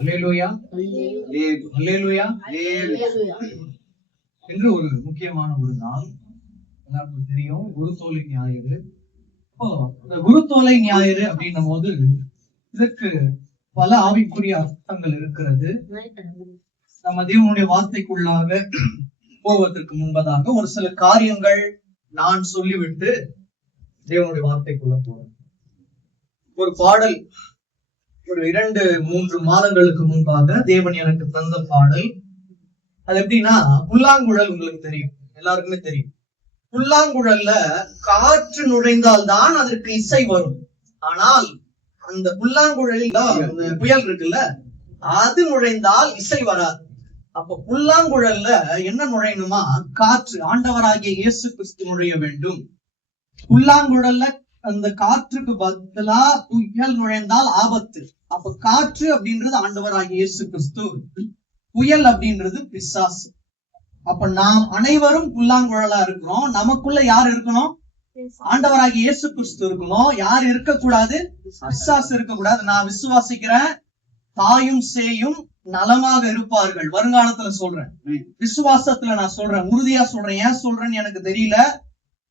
அல்லேலூயா, அல்லேலூயா என்று ஒரு முக்கியமான ஒரு நாள் எல்லாருக்கும் தெரியும், குருத்தோலை ஞாயிறு. இந்த குருத்தோலை ஞாயிறு அப்படின்னும் போது இதற்கு பல ஆவிக்குரிய அர்த்தங்கள் இருக்கிறது. நம்ம தேவனுடைய வார்த்தைக்குள்ளாக போவதற்கு முன்பதாக ஒரு சில காரியங்கள் நான் சொல்லிவிட்டு தேவனுடைய வார்த்தைக்குள்ள போறேன். ஒரு பாடல் ஒரு 2-3 மாதங்களுக்கு முன்பாக தேவன் எனக்கு தந்த பாடல். அது எப்படின்னா, புல்லாங்குழல் உங்களுக்கு தெரியும், எல்லாருக்குமே தெரியும். புல்லாங்குழல்ல காற்று நுழைந்தால்தான் அதற்கு இசை வரும். ஆனால் அந்த புல்லாங்குழலில் புயல் இருக்குல்ல, அது நுழைந்தால் இசை வராது. அப்ப புல்லாங்குழல்ல என்ன நுழையணுமா? காற்று, ஆண்டவராகிய இயேசு கிறிஸ்து நுழைய வேண்டும். புல்லாங்குழல்ல அந்த காற்றுக்கு பதிலா புயல் நுழைந்தால் ஆபத்து. அப்ப காற்று அப்படின்றது ஆண்டவராகிய இயேசு கிறிஸ்து, புயல் அப்படின்றது பிசாசு. அப்ப நாம் அனைவரும் புல்லாங்குழலா இருக்கிறோம். நமக்குள்ள யார் இருக்கணும்? ஆண்டவராகிய இயேசு கிறிஸ்து இருக்கணும். யார் இருக்கக்கூடாது? பிசாசு இருக்கக்கூடாது. நான் விசுவாசிக்கிறேன், தாயும் சேயும் நலமாக இருப்பார்கள். வருங்காலத்துல சொல்றேன், விசுவாசத்துல நான் சொல்றேன், உறுதியா சொல்றேன். ஏன் சொல்றேன்னு எனக்கு தெரியல.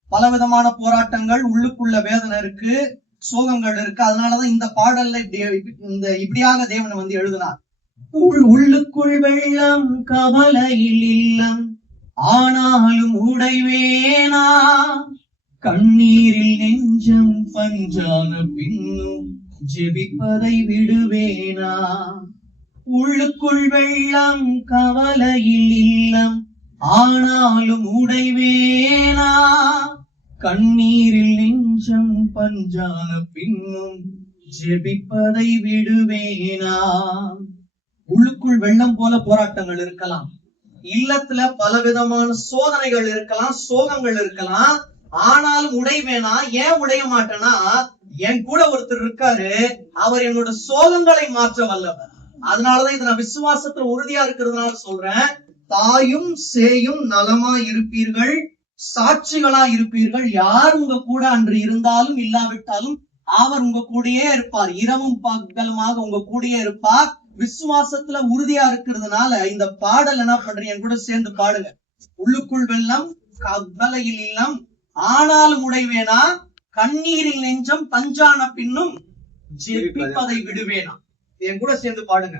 பலவிதமான போராட்டங்கள், உள்ளுக்குள்ள வேதனை இருக்கு, சோகங்கள் இருக்கு. அதனாலதான் இந்த பாடல்ல இப்படியாக தேவன் வந்து எழுதினார். உள்ளுக்குள் வெள்ளம் கவலையில் இல்லம், ஆனாலும் உடைவேனா, கண்ணீரில் நெஞ்சம் பஞ்சான பின்னும் ஜெபிப்பதை விடுவேனா. உள்ளுக்குள் வெள்ளம் கவலையில் இல்லம், ஆனாலும் உடைவேனா, கண்ணீரில் நெஞ்சம் பஞ்சான பின்னும் ஜெபிப்பதை விடுவேனா. உள்ளுக்குள் வெள்ளம் போல போராட்டங்கள் இருக்கலாம், இல்லத்துல பலவிதமான சோதனைகள் இருக்கலாம், சோகங்கள் இருக்கலாம். ஆனாலும் உடைவேனா. ஏன் உடைய மாட்டேன்னா, என் கூட ஒருத்தர் இருக்காரு, அவர் என்னோட சோகங்களை மாற்ற வல்லவர். அதனாலதான் இதை நான் விசுவாசத்துல உறுதியா இருக்கிறதுனால சொல்றேன். தாயும் சேயும் நலமா இருப்பீர்கள், சாட்சிகளா இருப்பீர்கள். யார் உங்க கூட அன்று இருந்தாலும் இல்லாவிட்டாலும் அவர் உங்க கூடயே இருப்பார். இரவும் பகலுமாக உங்க கூடயே இருப்பார். விசுவாசத்துல உறுதியா இருக்கிறதுனால இந்த பாடல் என்ன பண்றீங்க, என் கூட சேர்ந்து பாடுங்க. உள்ளுக்குள் வெள்ளம் கவலையில் இல்லம், ஆனாலும் உடைவேனா, கண்ணீரில் நெஞ்சம் பஞ்சான பின்னும் ஜெபிப்பதை விடுவேனா. என் கூட சேர்ந்து பாடுங்க.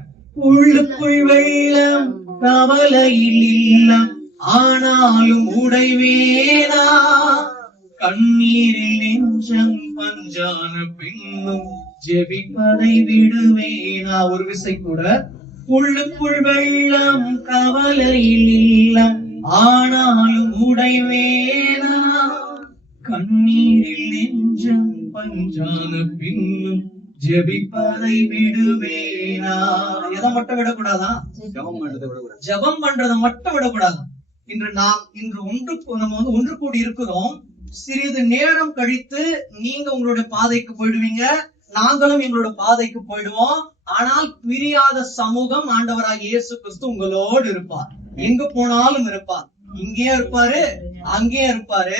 உள்ளுக்குள் வெள்ளம் கவலையில் இல்லம், ஆனாலும் உடைவேனா, கண்ணீரில் நெஞ்சம் பஞ்சான பின்னும் ஜெபிப்பதை விடுவேனா. ஒரு விசை கூட. உள்ளுக்குள் வெள்ளம் கவலையில் இல்லம், ஆனாலும் உடைவேனா, கண்ணீரில் நெஞ்சம் பஞ்சான பின்னும் ஜெபிப்பதை விடுவேனா. எதை மட்டும் விடக்கூடாதா? ஜெபம் பண்றதை மட்டும் விடக்கூடாது. நம்ம ஒன்று கூடி இருக்கிறோம். சிறிது நேரம் கழித்து நீங்க உங்களுடைய பாதைக்கு போயிடுவீங்க, நாங்களும் எங்களோட பாதைக்கு போயிடுவோம். ஆனால் பிரியாத சமூகம் ஆண்டவராகிய இயேசு கிறிஸ்து உங்களோடு இருப்பார். எங்க போனாலும் இருப்பார். இங்கே இருப்பாரு, அங்கே இருப்பாரு.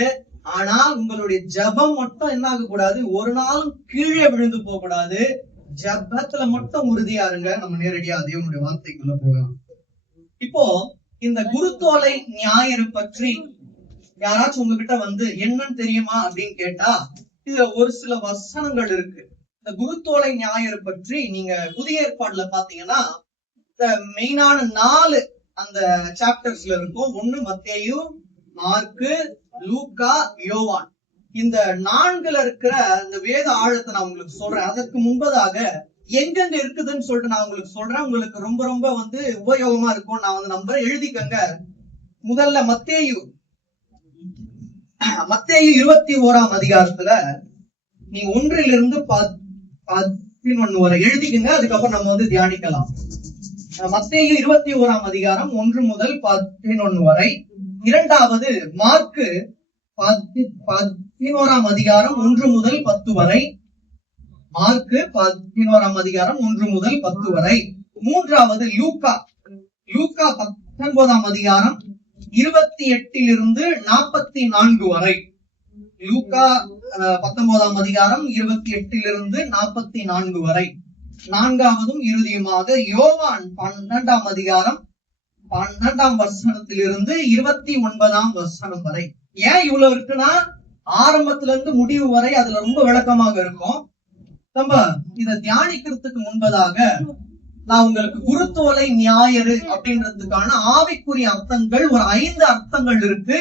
ஆனால் உங்களுடைய ஜபம் மட்டும் என்ன ஆக கூடாது, ஒரு நாளும் கீழே விழுந்து போக கூடாது. ஜபத்துல மட்டும் உறுதியா இருங்க. நம்ம நேரடியா தேவனுடைய வார்த்தைக்குள்ள போகலாம். இப்போ இந்த குருத்தோலை ஞாயிறு பற்றி யாராச்சும் உங்ககிட்ட வந்து என்னன்னு தெரியுமா அப்படின்னு கேட்டா, இதுல ஒரு சில வசனங்கள் இருக்கு. இந்த குருத்தோலை ஞாயிறு பற்றி நீங்க புதிய ஏற்பாடுல பாத்தீங்கன்னா இந்த மெயினான 4 அந்த சாப்டர்ஸ்ல இருக்கும். 1 மத்தேயு, மார்க்கு, லூக்கா, யோவான். இந்த 4ல இருக்கிற இந்த வேத ஆழத்தை நான் உங்களுக்கு சொல்றேன். அதற்கு முன்பதாக எங்கெங்க இருக்குதுன்னு சொல்லிட்டு நான் உங்களுக்கு சொல்றேன். உங்களுக்கு ரொம்ப ரொம்ப வந்து உபயோகமா இருக்கும். நான் வந்து நம்புறேன், எழுதிக்கங்க. முதல்ல மத்தேயு 21ஆம் அதிகாரத்துல நீங்க 1லிருந்து 11 வரை எழுதிக்கங்க. அதுக்கப்புறம் நம்ம வந்து தியானிக்கலாம். மத்தேயு 21ஆம் அதிகாரம் 1 முதல் 11 வரை. இரண்டாவது மார்க்கு 11ஆம் அதிகாரம் 1 முதல் 10 வரை. மார்க்கு 11ஆம் அதிகாரம் 1 முதல் 10 வரை. மூன்றாவது லூக்கா 19ஆம் அதிகாரம் 28லிருந்து 44 வரை. லூக்கா 19ஆம் அதிகாரம் 28லிருந்து 44 வரை. நான்காவதும் இறுதியுமாக யோவான் 12ஆம் அதிகாரம் 12ஆம் வசனத்திலிருந்து 29ஆம் வசனம் வரை. ஏன் இவ்வளவு இருக்குன்னா ஆரம்பத்துல இருந்து முடிவு வரை அதுல ரொம்ப விளக்கமாக இருக்கும். நம்ம இதை தியானிக்கிறதுக்கு முன்பதாக நான் உங்களுக்கு குருத்தோலை ஞாயிறு அப்படின்றதுக்கான ஆவிக்குரிய அர்த்தங்கள் ஒரு 5 அர்த்தங்கள் இருக்கு.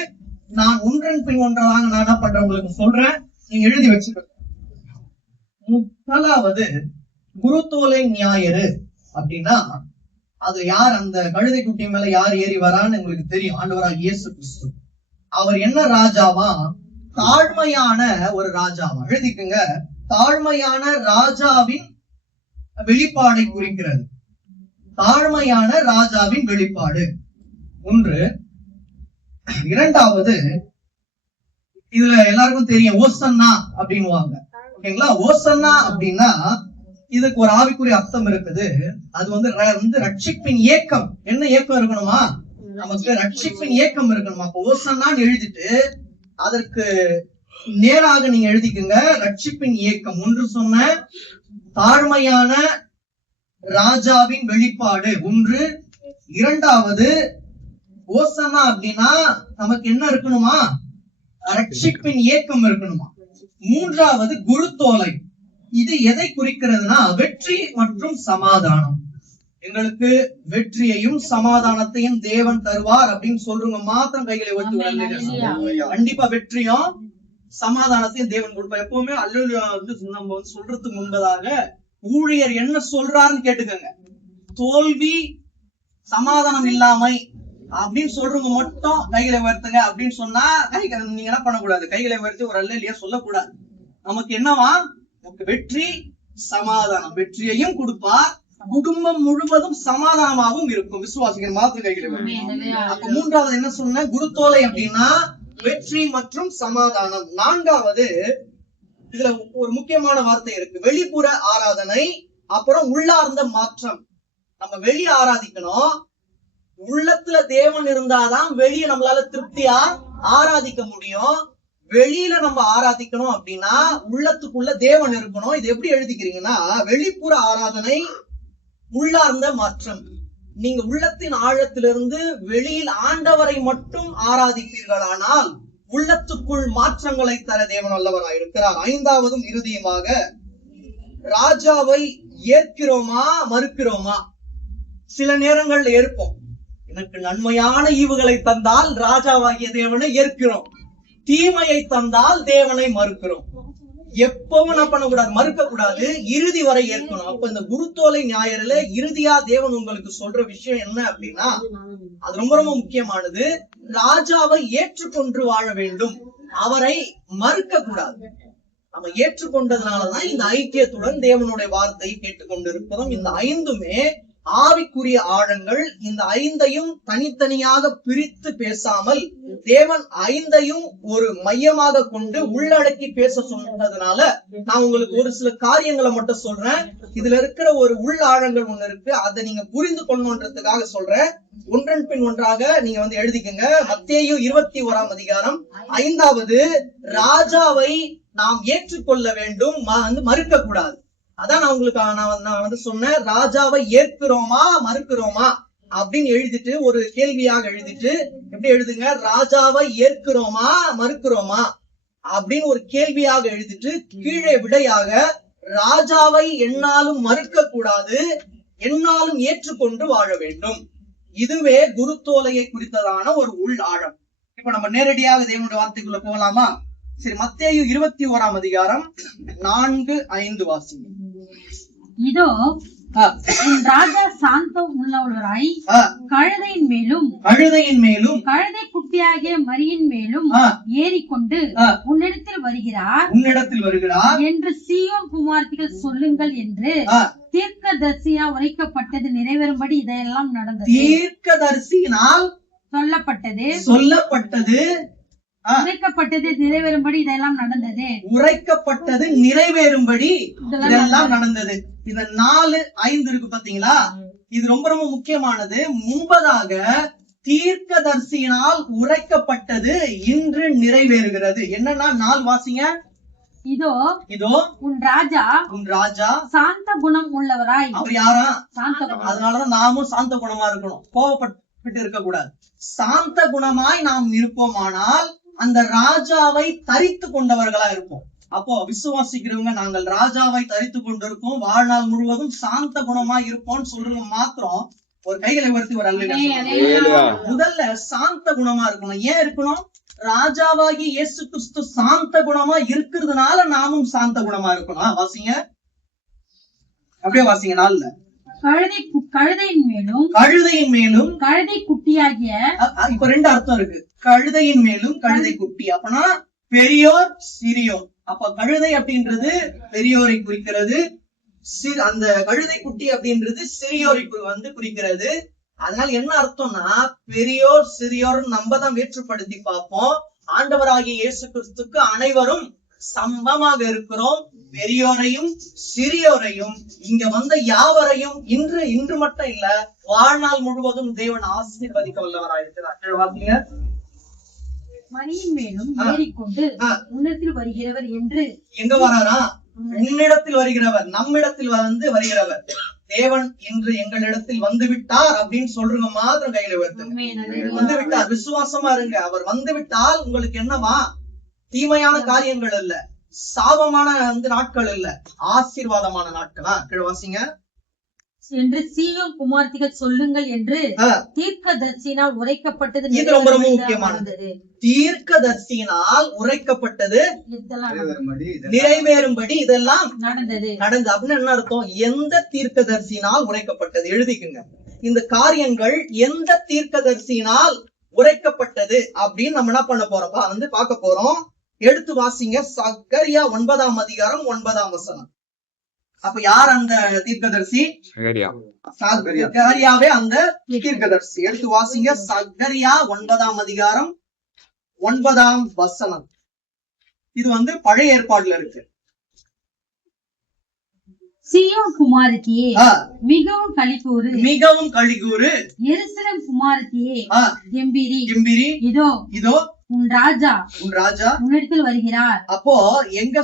நான் ஒன்றன் பின் ஒன்றாக நான் என்ன பண்றேன் உங்களுக்கு சொல்றேன், நீங்க எழுதி வச்சுக்க. முதலாவது குருத்தோலை ஞாயிறு அப்படின்னா அது யார்? அந்த கழுதை குட்டி மேல யார் ஏறி வரான்னு உங்களுக்கு தெரியும், ஆண்டவராக இயேசு கிறிஸ்து. அவர் என்ன ராஜாவா? தாழ்மையான ஒரு ராஜாவா. எழுதிக்குங்க, தாழ்மையான ராஜாவின் வெளிப்பாடை குறிக்கிறது. தாழ்மையான ராஜாவின் வெளிப்பாடு ஒன்று. இரண்டாவது, இதுல எல்லாருக்கும் தெரியும் ஓசன்னா அப்படின்னுவாங்க, ஓகேங்களா? ஓசன்னா அப்படின்னா இதுக்கு ஒரு ஆவிக்குரிய அர்த்தம் இருக்குது. அது வந்து ரட்சிப்பின் ஏக்கம். என்ன ஏக்கம் இருக்கணுமா? நமக்கு ரட்சிப்பின் ஏக்கம் இருக்கணுமா? அப்ப ஓசன்னான்னு எழுதிட்டு அதற்கு நேராக நீங்க எழுதிக்குங்க ரட்சிப்பின் ஏக்கம். ஒன்று சொன்ன தாழ்மையான ராஜாவின் வெளிப்பாடு ஒன்று. இரண்டாவது ஓசன்னா அப்படின்னா நமக்கு என்ன இருக்கணுமா? ரட்சிப்பின் ஏக்கம் இருக்கணுமா? மூன்றாவது குருத்தோலை. இது எதை குறிக்கிறதுனா வெற்றி மற்றும் சமாதானம். எங்களுக்கு வெற்றியையும் சமாதானத்தையும் தேவன் தருவார் அப்படின்னு சொல்றவங்க மாத்திரம் கைகளை வச்சு கண்டிப்பா வெற்றியும் சமாதானத்தையும் தேவன் கொடுப்பார். எப்பவுமே அல்லேலூயா நம்ம சொல்றதுக்கு முன்பதாக ஊழியர் என்ன சொல்றாருன்னு கேட்டுக்கோங்க. தோல்வி சமாதானம் இல்லாமை அப்படின்னு சொல்றவங்க மட்டும் கைகளை உயர்த்துங்க அப்படின்னு சொன்னா நீங்க என்ன பண்ணக்கூடாது, கைகளை உயர்த்தி ஒரு அல்லேலூயா சொல்லக்கூடாது. நமக்கு என்னவா? நமக்கு வெற்றி சமாதானம், வெற்றியையும் கொடுப்பார், குடும்பம் முழுவதும் சமாதானமாகவும் இருக்கும். விசுவாசிகள் மாத்திர கைகளை உயர்த்தி. அப்ப மூன்றாவது என்ன சொன்ன? குருத்தோலை அப்படின்னா வெற்றி மற்றும் சமாதானம். நான்காவது, இதுல ஒரு முக்கியமான வார்த்தை இருக்கு, வெளிப்புற ஆராதனை, அப்புறம் உள்ளார்ந்த மாற்றம். நம்ம வெளியே ஆராதிக்கணும், உள்ளத்துல தேவன் இருந்தாதான் வெளியே நம்மளால திருப்தியா ஆராதிக்க முடியும். வெளியில நம்ம ஆராதிக்கணும் அப்படின்னா உள்ளத்துக்குள்ள தேவன் இருக்கணும். இது எப்படி எழுதிக்கிறீங்கன்னா வெளிப்புற ஆராதனை, உள்ளார்ந்த மாற்றம். நீங்க உள்ளத்தின் ஆழத்திலிருந்து வெளியில் ஆண்டவரை மட்டும் ஆராதிப்பீர்களானால் உள்ளத்துக்குள் மாற்றங்களை தர தேவன் வல்லவராயிருக்கிறார். ஐந்தாவதும் இறுதியுமாக ராஜாவை ஏற்கிறோமா மறுக்கிறோமா? சில நேரங்கள்ல ஏற்போம். எனக்கு நன்மையான ஈவுகளை தந்தால் ராஜாவாகிய தேவனை ஏற்கிறோம், தீமையை தந்தால் தேவனை மறுக்கிறோம். எப்பவும் என்ன பண்ணக்கூடாது? மறுக்க கூடாது, இறுதி வரை ஏற்கணும். அப்ப இந்த குருத்தோலை ஞாயிறுல இறுதியா தேவன் உங்களுக்கு சொல்ற விஷயம் என்ன அப்படின்னா அது ரொம்ப ரொம்ப முக்கியமானது. ராஜாவை ஏற்றுக்கொண்டு வாழ வேண்டும், அவரை மறுக்க கூடாது. நம்ம ஏற்றுக்கொண்டதுனாலதான் இந்த ஐக்கியத்துடன் தேவனுடைய வார்த்தையை கேட்டுக்கொண்டிருப்பதும். இந்த ஐந்துமே ஆவிக்குரிய ஆழங்கள். இந்த ஐந்தையும் தனித்தனியாக பிரித்து பேசாமல் தேவன் ஐந்தையும் ஒரு மையமாக கொண்டு உள்ளடக்கி பேச சொன்னதுனால நான் உங்களுக்கு ஒரு சில காரியங்களை மட்டும் சொல்றேன். இதுல இருக்கிற ஒரு உள் ஆழங்கள் ஒண்ணு இருக்கு, அதை நீங்க புரிந்து கொள்ளணுன்றதுக்காக சொல்றேன். ஒன்றன் பின் ஒன்றாக நீங்க எழுதிக்கங்க. மத்தேயு 21ஆம் அதிகாரம் 5வது, ராஜாவை நாம் ஏற்றுக்கொள்ள வேண்டும், மறுக்க கூடாது. அதான் நான் உங்களுக்கு நான் சொன்னேன், ராஜாவை ஏற்கிறோமா மறுக்கிறோமா அப்படின்னு எழுதிட்டு ஒரு கேள்வியாக எழுதிட்டு எப்படி எழுதுங்க, ராஜாவை ஏற்கிறோமா மறுக்கிறோமா அப்படின்னு ஒரு கேள்வியாக எழுதிட்டு கீழே விடையாக ராஜாவை என்னாலும் மறுக்க கூடாது, என்னாலும் ஏற்றுக்கொண்டு வாழ வேண்டும். இதுவே குருத்தோலையை குறித்ததான ஒரு உள் ஆழம். இப்ப நம்ம நேரடியாக தேவனுடைய வார்த்தைக்குள்ள போகலாமா? சரி, மத்தேயு 21ஆம் அதிகாரம் 4-5 வாசிங்க. இதோ ராஜா சாந்தம் உள்ளவராய் கழுதையின் மேலும் கழுதை குட்டியாகிய மரியின் மேலும் ஏறிக்கொண்டு உன்னிடத்தில் வருகிறார் என்று சீயோன் குமாரத்திகள் சொல்லுங்கள் என்று தீர்க்கதரிசியா உரைக்கப்பட்டது நிறைவேறும்படி இதெல்லாம் நடந்தது. தீர்க்கதரிசியினால் சொல்லப்பட்டது உரைக்கப்பட்டது நிறைவேறும்படி இதெல்லாம் நடந்தது. உரைக்கப்பட்டது நிறைவேறும்படி இதெல்லாம் நடந்தது. இந்த 4-5 இருக்கு பாத்தீங்களா? இது ரொம்ப ரொம்ப முக்கியமானது. முன்பதாக தீர்க்கதரிசியினால் உரைக்கப்பட்டது இன்று நிறைவேறுகிறது. என்னன்னா 4 வாசிங்க. இதோ இதோ உன் ராஜா சாந்த குணம் உள்ளவராய். அவர் யாரா? சாந்த குணம். அதனாலதான் நாமும் சாந்த குணமா இருக்கணும், கோபப்பட்டு இருக்க கூடாது. சாந்த குணமாய் நாம் இருப்போமானால் அந்த ராஜாவை தரித்து கொண்டவர்களா இருப்போம். அப்போ விசுவாசிக்கிறவங்க நாங்கள் ராஜாவை தரித்து கொண்டிருக்கோம், வாழ்நாள் முழுவதும் சாந்த குணமா இருப்போம்னு சொல்றவங்க மாத்திரம் ஒரு கைகளை உயர்த்தி ஒரு அல்லேலூயா. முதல்ல சாந்த குணமா இருக்கணும். ஏன் இருக்கணும்? ராஜாவாகி இயேசு கிறிஸ்து சாந்த குணமா இருக்கிறதுனால நாமும் சாந்த குணமா இருக்கணும். வாசிங்க, அப்படியே வாசிங்க. நாள்ல கழுதையின் மேலும் கழுதை குட்டியாகிய. இப்ப ரெண்டு அர்த்தம் இருக்கு, கழுதையின் மேலும் கழுதை குட்டி. அப்பனா பெரியோர் சிறியோர். அப்ப கழுதை அப்படின்றது பெரியோரை குறிக்கிறது, அந்த கழுதை குட்டி அப்படின்றது சிறியோரை குறிக்கிறது. அதனால என்ன அர்த்தம்னா பெரியோர் சிறியோர் நம்ம தான் வேற்றுப்படுத்தி பார்ப்போம். ஆண்டவராகிய இயேசு கிறிஸ்துக்கு அனைவரும் சமமாக இருக்கிறோம். பெரியோரையும் சிறியோரையும் இங்க வந்த யாவரையும் இன்று மட்டும் இல்ல, வாழ்நாள் முழுவதும் தேவன் ஆசீர்வதிக்க வல்லவராயிருக்கிறார். மணியின் மேலும் ஏறிக்கொண்டு உன்னத்தில் வருகிறவர் என்று. எங்க வராரா? உன்னிடத்தில் வருகிறவர், நம்மிடத்தில் வருகிறவர். தேவன் இன்று எங்களிடத்தில் வந்து விட்டார் அப்படின்னு சொல்றவங்க மாத்திரம் கையில உயர்த்துங்க. வந்து விட்டார், விசுவாசமா இருங்க. அவர் வந்து விட்டால் உங்களுக்கு என்னவா? தீமையான காரியங்கள் இல்ல, சாபமான நாட்கள் இல்ல, ஆசீர்வாதமான நாட்களா? கிழவாசிங்க. என்று சீயோன் குமாரத்திகள் சொல்லுங்கள் என்று தீர்க்கதரிசியினால் உரைக்கப்பட்டது. இது ரொம்ப ரொம்ப முக்கியமானது. தீர்க்கதரிசியினால் உரைக்கப்பட்டது நிறைவேறும்படி இதெல்லாம் நடந்தது. அப்படின்னு என்ன அர்த்தம்? எந்த தீர்க்கதரிசியினால் உரைக்கப்பட்டது? எழுதிக்குங்க. இந்த காரியங்கள் எந்த தீர்க்கதரிசியினால் உரைக்கப்பட்டது அப்படின்னு நம்ம என்ன பண்ண போறோம்? பார்க்க போறோம். எடுத்து வாசிங்க. சகரியா 9ஆம் அதிகாரம் 9ஆம் வசனம். அப்ப யார் அந்த தீர்க்கதரிசி? சகரியாவே அந்த தீர்க்கதரிசி. எடுத்து வாசிங்க. சகரியா 9ஆம் அதிகாரம் 9ஆம் வசனம். இது பழைய ஏற்பாடுல இருக்கு. சீயோன் குமாரத்தியே மிகவும் களிகூரு, எருசலேம் குமாரத்தியே கெம்பீரி. இதோ உன் ராஜா உன்னிடத்தில் வருகிறார். அப்போ எங்க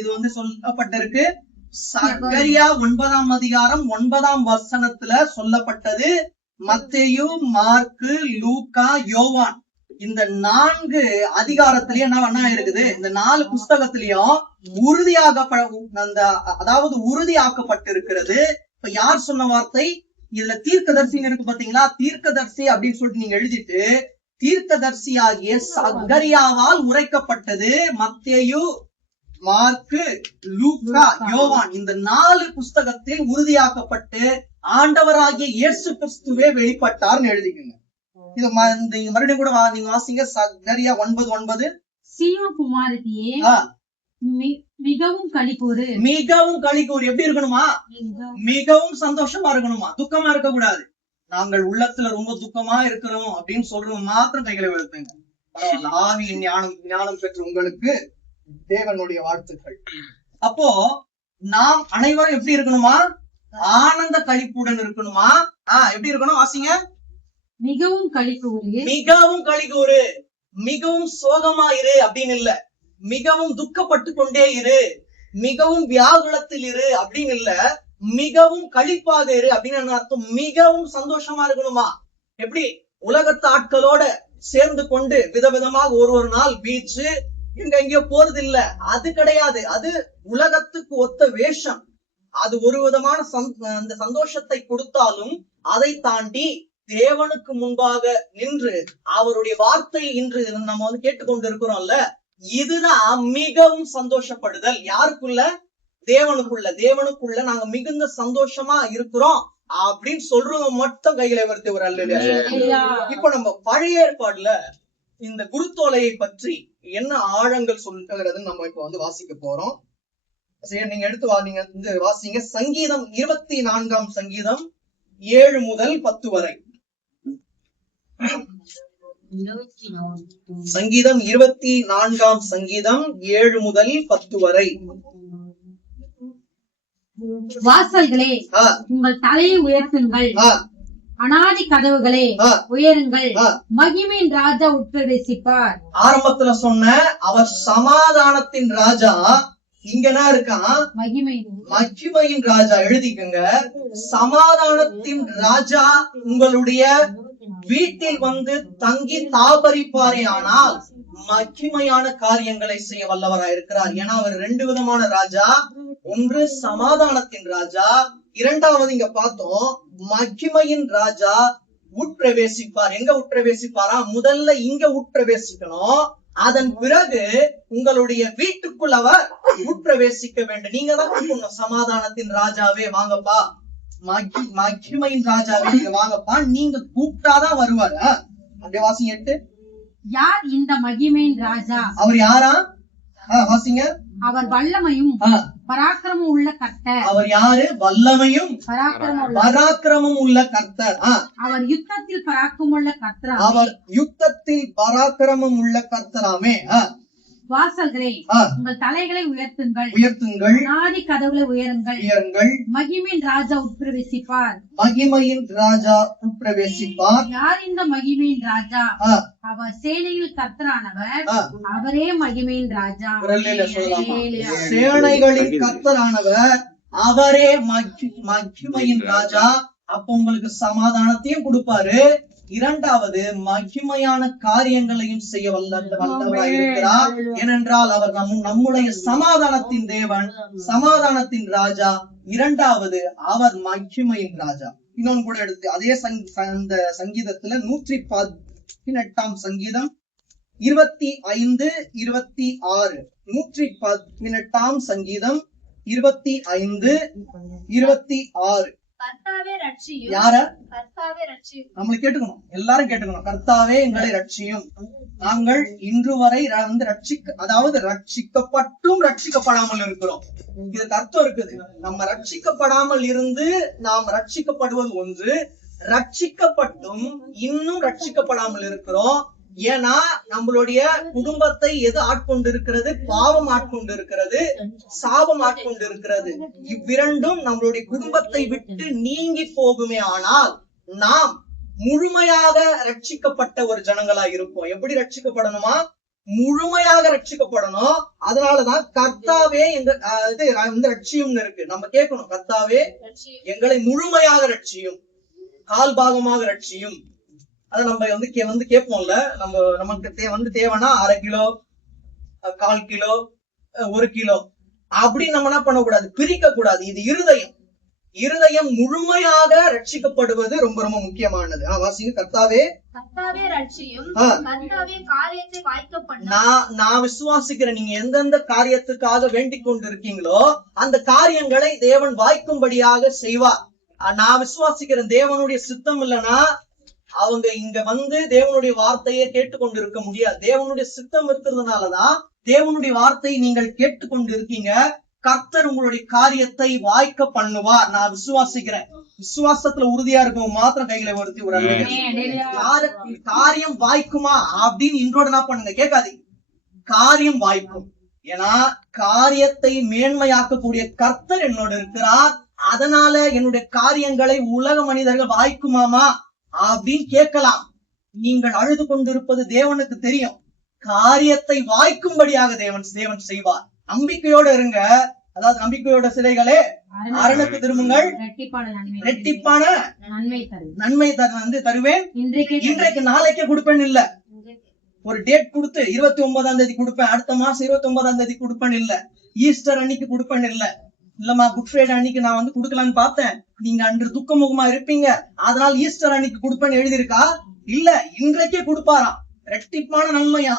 இது சொல்லப்பட்டிருக்கு? சகரியா 9ஆம் அதிகாரம் 9ஆம் வசனத்துல சொல்லப்பட்டது. மத்தேயு, மார்க்கு, லூக்கா, யோவான் இந்த 4 அதிகாரத்திலயும் என்ன இருக்குது? இந்த 4 புஸ்தகத்திலயும் உறுதியாக்கப்பட்டிருக்கிறது. இப்ப யார் சொன்ன வார்த்தை? இதுல தீர்க்கதரிசின்னு இருக்கு பாத்தீங்களா? தீர்க்கதரிசி அப்படின்னு சொல்லிட்டு நீங்க எழுதிட்டு, தீர்க்கதரிசியாகிய சகரியாவால் உரைக்கப்பட்டது. மத்தேயு, மார்க்கு, லூக்கா, யோவான் இந்த 4 புஸ்தகத்தில் உறுதியாக்கப்பட்டு ஆண்டவராகிய இயேசு கிறிஸ்துவே வெளிப்பட்டார்னு எழுதிக்கோங்க. இது மறுபடியும் கூட நீங்க வாசிங்க. சகரியா 9:9. சீயோன் குமாரத்தியே மிகவும் களிகூரு. எப்படி இருக்கணுமா? மிகவும் சந்தோஷமா இருக்கணுமா? துக்கமா இருக்க கூடாது. நாங்கள் உள்ளத்துல ரொம்ப துக்கமா இருக்கிறோம் அப்படின்னு சொல்றவங்க மாத்திரம் கைகளை உயர்த்துங்க. ஆவியின் ஞானம் பெற்ற உங்களுக்கு தேவனுடைய வாழ்த்துக்கள். அப்போ நாம் அனைவரும் எப்படி இருக்கணுமா? ஆனந்த களிப்புடன் இருக்கணுமா? எப்படி இருக்கணும்? வாசிங்க. மிகவும் களிகூரு. மிகவும் சோகமா இரு அப்படின்னு இல்ல, மிகவும் துக்கப்பட்டு கொண்டே இரு, மிகவும் வியாகுலத்தில் இரு அப்படின்னு இல்ல, மிகவும் களிப்பாக இரு அப்படின்னு என்ன அர்த்தம்? மிகவும் சந்தோஷமா இருக்கணுமா? எப்படி? உலகத்து ஆட்களோட சேர்ந்து கொண்டு விதவிதமாக ஒரு நாள் பீச்சு எங்கேயோ போறது இல்ல, அது கிடையாது. அது உலகத்துக்கு ஒத்த வேஷம். அது ஒரு விதமான அந்த சந்தோஷத்தை கொடுத்தாலும் அதை தாண்டி தேவனுக்கு முன்பாக நின்று அவருடைய வார்த்தை இன்று நம்ம கேட்டுக்கொண்டு இருக்கிறோம்ல, இதுதான் மிகவும் சந்தோஷப்படுதல். யாருக்குள்ள? தேவனுக்குள்ள நாங்க மிகுந்த சந்தோஷமா இருக்கிறோம் அப்படின்னு சொல்றவங்க மட்டும் கையில வருது ஒரு அல்லேலூயா. இப்ப நம்ம பழைய ஏற்பாடுல இந்த குருத்தோலையை பற்றி என்ன ஆழங்கள் சொல்லுகிறதுன்னு நம்ம இப்ப வாசிக்க போறோம். நீங்க எடுத்து வாசிங்க. சங்கீதம் 24ஆம் சங்கீதம் 7 முதல் 10 வரை. சங்கீதம் 24ஆம் சங்கீதம் 7 முதல் 10 வரை. வாசல்களே உங்கள் தலையை உயர்த்துங்கள், அனாதி கதவுகளே உயருங்கள், மகிமையின் ராஜா உட்பிரவேசிப்பார். ஆரம்பத்துல சொன்ன அவர் சமாதானத்தின் ராஜா, இங்க என்ன இருக்கான்? மகிமையின் ராஜா. எழுதிக்கங்க, சமாதானத்தின் ராஜா உங்களுடைய வீட்டில் வந்து தங்கி தாபரிப்பாரே, ஆனால் மகிமையான காரியங்களை செய்ய வல்லவராயிருக்கிறார். ஏன்னா அவர் ரெண்டு விதமான ராஜா. ஒன்று சமாதானத்தின் ராஜா, இரண்டாவது இங்க பார்த்தோம் மகிமையின் ராஜா உட்பிரவேசிப்பார். எங்க உட்பிரவேசிப்பாரா? முதல்ல இங்க உட்பிரவேசிக்கணும், அதன் பிறகு உங்களுடைய வீட்டுக்குள் அவர் உட்பிரவேசிக்க வேண்டும். நீங்க தான் கூப்பிடணும், சமாதானத்தின் ராஜாவே வாங்கப்பா, மகிமையின் ராஜாவே நீங்க வாங்கப்பா, நீங்க கூப்பிட்டாதான் வருவாரு. அப்படியே வாசிங்க 8. யார் இந்த மகிமையின் ராஜா? அவர் யாரா? வாசிங்க. அவர் வல்லமையும் பராக்கிரமும் உள்ள கர்த்தர். அவர் யாரு? வல்லமையும் பராக்கிரமும் உள்ள கர்த்தர். அவர் யுத்தத்தில் பராக்கிரமும் உள்ள கர்த்தர். அவர் யுத்தத்தில் பராக்கிரமம் உள்ள கர்த்தராமே. வாசல்களே உங்கள் தலைகளை உயர்த்துங்கள், அனாதி கதவுகளை உயருங்கள், மகிமையின் ராஜா உட்பிரவேசிப்பார். மகிமையின் ராஜா உட்பிரவேசிப்பார். யார் இந்த மகிமையின் ராஜா? அவர் சேனையில் கர்த்தரானவர், அவரே மகிமையின் ராஜா. சேனைகளின் கர்த்தரானவர் அவரே மகிமையின் ராஜா. அப்ப உங்களுக்கு சமாதானத்தையும் கொடுப்பாரு, இரண்டாவது மகிமையான காரியங்களையும் செய்ய வல்லவராயிருக்கிறார். ஏனென்றால் அவர் நம்முடைய சமாதானத்தின் தேவன், சமாதானத்தின் ராஜா. இரண்டாவது அவர் மகிமையின் ராஜா. இன்னொன்னு கூட எடுத்து அதே அந்த சங்கீதத்துல 118 சங்கீதம் 25, 26. 118 சங்கீதம் 25, 26. யார நம்மளை கேட்டுக்கணும், எல்லாரும் கேட்டுக்கணும். கர்த்தாவே எங்களை ரட்சியும், நாங்கள் இன்று வரை வந்து ரட்சிக்கப்பட்டும் ரட்சிக்கப்படாமல் இருக்கிறோம். இதுக்கு அர்த்தம் இருக்குது. நம்ம ரட்சிக்கப்படாமல் இருந்து நாம் ரட்சிக்கப்படுவது ஒன்று, ரட்சிக்கப்பட்டும் இன்னும் ரட்சிக்கப்படாமல் இருக்கிறோம். ஏன்னா நம்மளுடைய குடும்பத்தை எது ஆட்கொண்டு இருக்கிறது? பாவம் ஆட்கொண்டு இருக்கிறது, சாபம் ஆட்கொண்டு இருக்கிறது. இவ்விரண்டும் நம்மளுடைய குடும்பத்தை விட்டு நீங்கி போகுமே ஆனால் நாம் முழுமையாக ரட்சிக்கப்பட்ட ஒரு ஜனங்களா இருப்போம். எப்படி ரட்சிக்கப்படணுமா? முழுமையாக ரட்சிக்கப்படணும். அதனாலதான் கர்த்தாவே எங்க ரட்சியும்னு இருக்கு. நம்ம கேட்கணும், கர்த்தாவே எங்களை முழுமையாக ரட்சியும், கால் பாகமாக ரட்சியும். அத நம்ம வந்து கேட்போம்ல, நமக்கு தேவைன்னா 1/2 கிலோ, 1/4 கிலோ, 1 கிலோ அப்படி நம்ம என்ன பண்ணக்கூடாது? பிரிக்க கூடாது. இது இருதயம் முழுமையாக ரட்சிக்கப்படுவது ரொம்ப ரொம்ப முக்கியமானது. வாசிங்க. கர்த்தாவே ரட்சியும், நான் விசுவாசிக்கிறேன், நீங்க எந்தெந்த காரியத்துக்காக வேண்டிக் கொண்டு இருக்கீங்களோ அந்த காரியங்களை தேவன் வாய்க்கும்படியாக செய்வார். நான் விசுவாசிக்கிறேன். தேவனுடைய சித்தம் இல்லைன்னா அவங்க இங்க வந்து தேவனுடைய வார்த்தையை கேட்டுக்கொண்டு இருக்க முடியாது. தேவனுடைய சித்தம் இருக்கிறதுனாலதான் தேவனுடைய வார்த்தையை நீங்கள் கேட்டுக்கொண்டு இருக்கீங்க. கர்த்தர் உங்களுடைய காரியத்தை வாய்க்க பண்ணுவார். நான் விசுவாசிக்கிறேன். விசுவாசத்துல உறுதியா இருக்கும் மாத்திரம் கைகளை உயர்த்தி ஒரு காரியம் வாய்க்குமா அப்படின்னு இன்றோட என்ன பண்ணுங்க, கேட்காதீங்க. காரியம் வாய்க்கும். ஏன்னா காரியத்தை மேன்மையாக்கக்கூடிய கர்த்தர் என்னோட இருக்கிறார். அதனால என்னுடைய காரியங்களை உலக மனிதர்கள் வாய்க்குமாமா அப்படின்னு கேட்கலாம். நீங்கள் அழுது கொண்டிருப்பது தேவனுக்கு தெரியும். காரியத்தை வாய்க்கும்படியாக தேவன் செய்வார். நம்பிக்கையோட இருங்க. அதாவது நம்பிக்கையோட சிலைகளே அரணுக்கு திரும்புங்கள், ரெட்டிப்பான நன்மை தருவேன், இன்றைக்கு நாளைக்கே கொடுப்பேன் இல்ல. ஒரு டேட் கொடுத்து 29ஆம் தேதி கொடுப்பேன், அடுத்த மாசம் 29ஆம் தேதி கொடுப்பேன் இல்ல, ஈஸ்டர் அன்னைக்கு கொடுப்பேன் இல்லம்மா குட் ஃப்ரைடே அன்னைக்கு நான் வந்து கொடுக்கலான்னு பார்த்தேன், நீங்க அன்று துக்கமுகமா இருப்பீங்க, அதனால ஈஸ்டர் அன்னைக்கு கொடுப்பேன்னு எழுதியிருக்கா? இல்ல, இன்றைக்கே கொடுப்பாராம். ரெட்டிப்பான நன்மையா?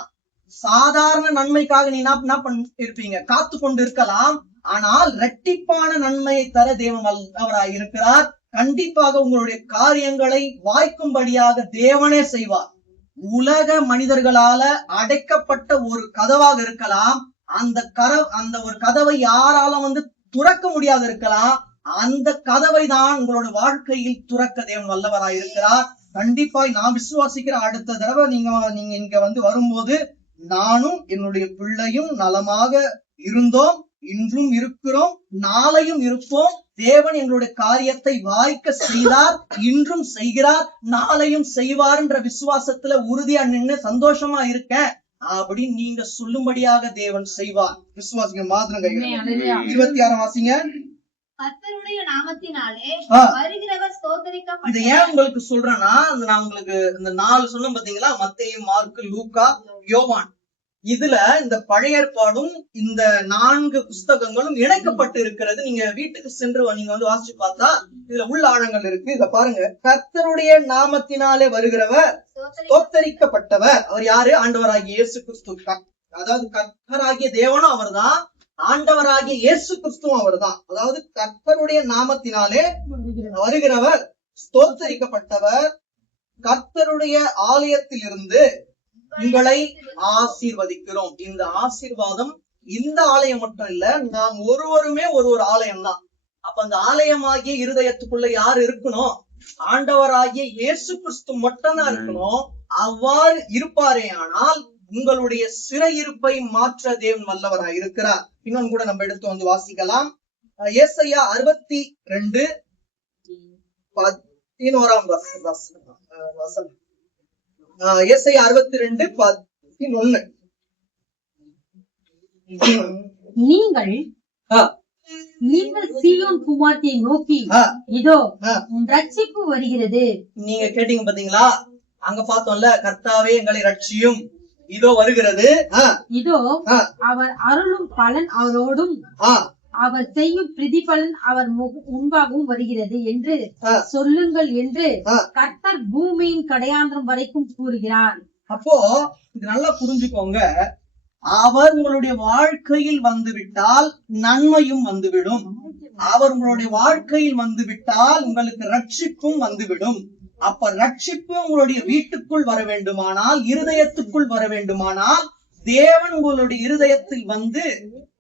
சாதாரண நன்மைக்காக நீ என்ன இருப்பீங்க, காத்து கொண்டு இருக்கலாம். ஆனால் ரெட்டிப்பான நன்மையை தர தேவன் வல்லவராய் இருக்கிறார். கண்டிப்பாக உங்களுடைய காரியங்களை வாய்க்கும்படியாக தேவனே செய்வார். உலக மனிதர்களால அடைக்கப்பட்ட ஒரு கதவாக இருக்கலாம். அந்த ஒரு கதவை யாரால வந்து துறக்க முடியாது இருக்கலாம். அந்த கதவை தான் உங்களோட வாழ்க்கையில் துறக்க தேவன் வல்லவராய் இருக்கிறார். கண்டிப்பா நான் விசுவாசிக்கிற அடுத்த தடவை நீங்க இங்க வந்து வரும்போது நானும் என்னுடைய பிள்ளையும் நலமாக இருந்தோம், இன்றும் இருக்கிறோம், நாளையும் இருப்போம். தேவன் எங்களுடைய காரியத்தை வாய்க்க செய்தார், இன்றும் செய்கிறார், நாளையும் செய்வார் என்ற விசுவாசத்துல உறுதியா நின்னு சந்தோஷமா இருக்கேன் அப்படின்னு நீங்க சொல்லும்படியாக தேவன் செய்வார். விசுவாசிங்க மாத்திரம் கைகள். 26 வாசிங்க. கர்த்தருடைய நாமத்தினாலே ஆ. வருகிறவர் இதை ஸ்தோத்திரிக்கப்பட்ட ஏன் உங்களுக்கு சொல்றேன்னா, நான் உங்களுக்கு இந்த 4 சொன்னேன் பாத்தீங்களா, மத்தேயு, மார்க்கு, லூக்கா, யோவான். இதுல இந்த பழைய ஏற்பாடும் இந்த 4 புஸ்தகங்களும் இணைக்கப்பட்டு இருக்கிறது. நீங்க வீட்டுக்கு சென்று நீங்க வாசிச்சு பார்த்தா இதுல உள்ள ஆழங்கள் இருக்கு. இத பாருங்க. கர்த்தருடைய நாமத்தினாலே வருகிறவர் ஸ்தோத்தரிக்கப்பட்டவர். அவர் யாரு? ஆண்டவராகிய இயேசு கிறிஸ்து. அதாவது கர்த்தராகிய தேவனும் அவர்தான், ஆண்டவராகிய இயேசு கிறிஸ்துவும் அவர்தான். அதாவது கர்த்தருடைய நாமத்தினாலே வருகிறவர் ஸ்தோத்தரிக்கப்பட்டவர். கர்த்தருடைய ஆலயத்தில் இருந்து உங்களை ஆசீர்வதிக்கிறோம். இந்த ஆசீர்வாதம் இந்த ஆலயம் மட்டும் இல்ல, நாம் ஒருவருமே ஒரு ஆலயம் தான். அப்ப அந்த ஆலயமாகிய இருதயத்துக்குள்ள யார் இருக்கணும்? ஆண்டவராகிய இயேசு கிறிஸ்து மட்டும்தான் இருக்கணும். அவ்வாறு இருப்பாரே ஆனால் உங்களுடைய சிறையிருப்பை மாற்ற தேவன் வல்லவராய் இருக்கிறார். இன்னொன்னு கூட நம்ம எடுத்து வாசிக்கலாம். ஏசாயா 62 11 வசனம். ஏசாயா 62:11. நீங்கள் சீயோன் குமாரத்தியை நோக்கி, இதோ உன் ரட்சிப்பு வருகிறது. நீங்க கேட்டீங்க பாத்தீங்களா? அங்க பார்த்தோம்ல, கர்த்தாவே எங்களை ரட்சியும், இதோ வருகிறது. இதோ அவர் அருளும் பலன் அவரோடும் அவர் செய்யும் பிரதிபலன் அவர் முன்பாகவும் வருகிறது என்று சொல்லுங்கள் என்று கர்த்தர் பூமியின் கடையாந்திரம் வரைக்கும் கூறுகிறார். அப்போ இது நல்லா புரிஞ்சுக்கோங்க. அவர் உங்களுடைய வாழ்க்கையில் வந்துவிட்டால் நன்மையும் வந்துவிடும். அவர் உங்களுடைய வாழ்க்கையில் வந்துவிட்டால் உங்களுக்கு ரட்சிப்பும் வந்துவிடும். அப்ப ரட்சிப்பு உங்களுடைய வீட்டுக்குள் வர வேண்டுமானால், இருதயத்துக்குள் வர வேண்டுமானால், தேவன் உங்களுடைய இருதயத்தில் வந்து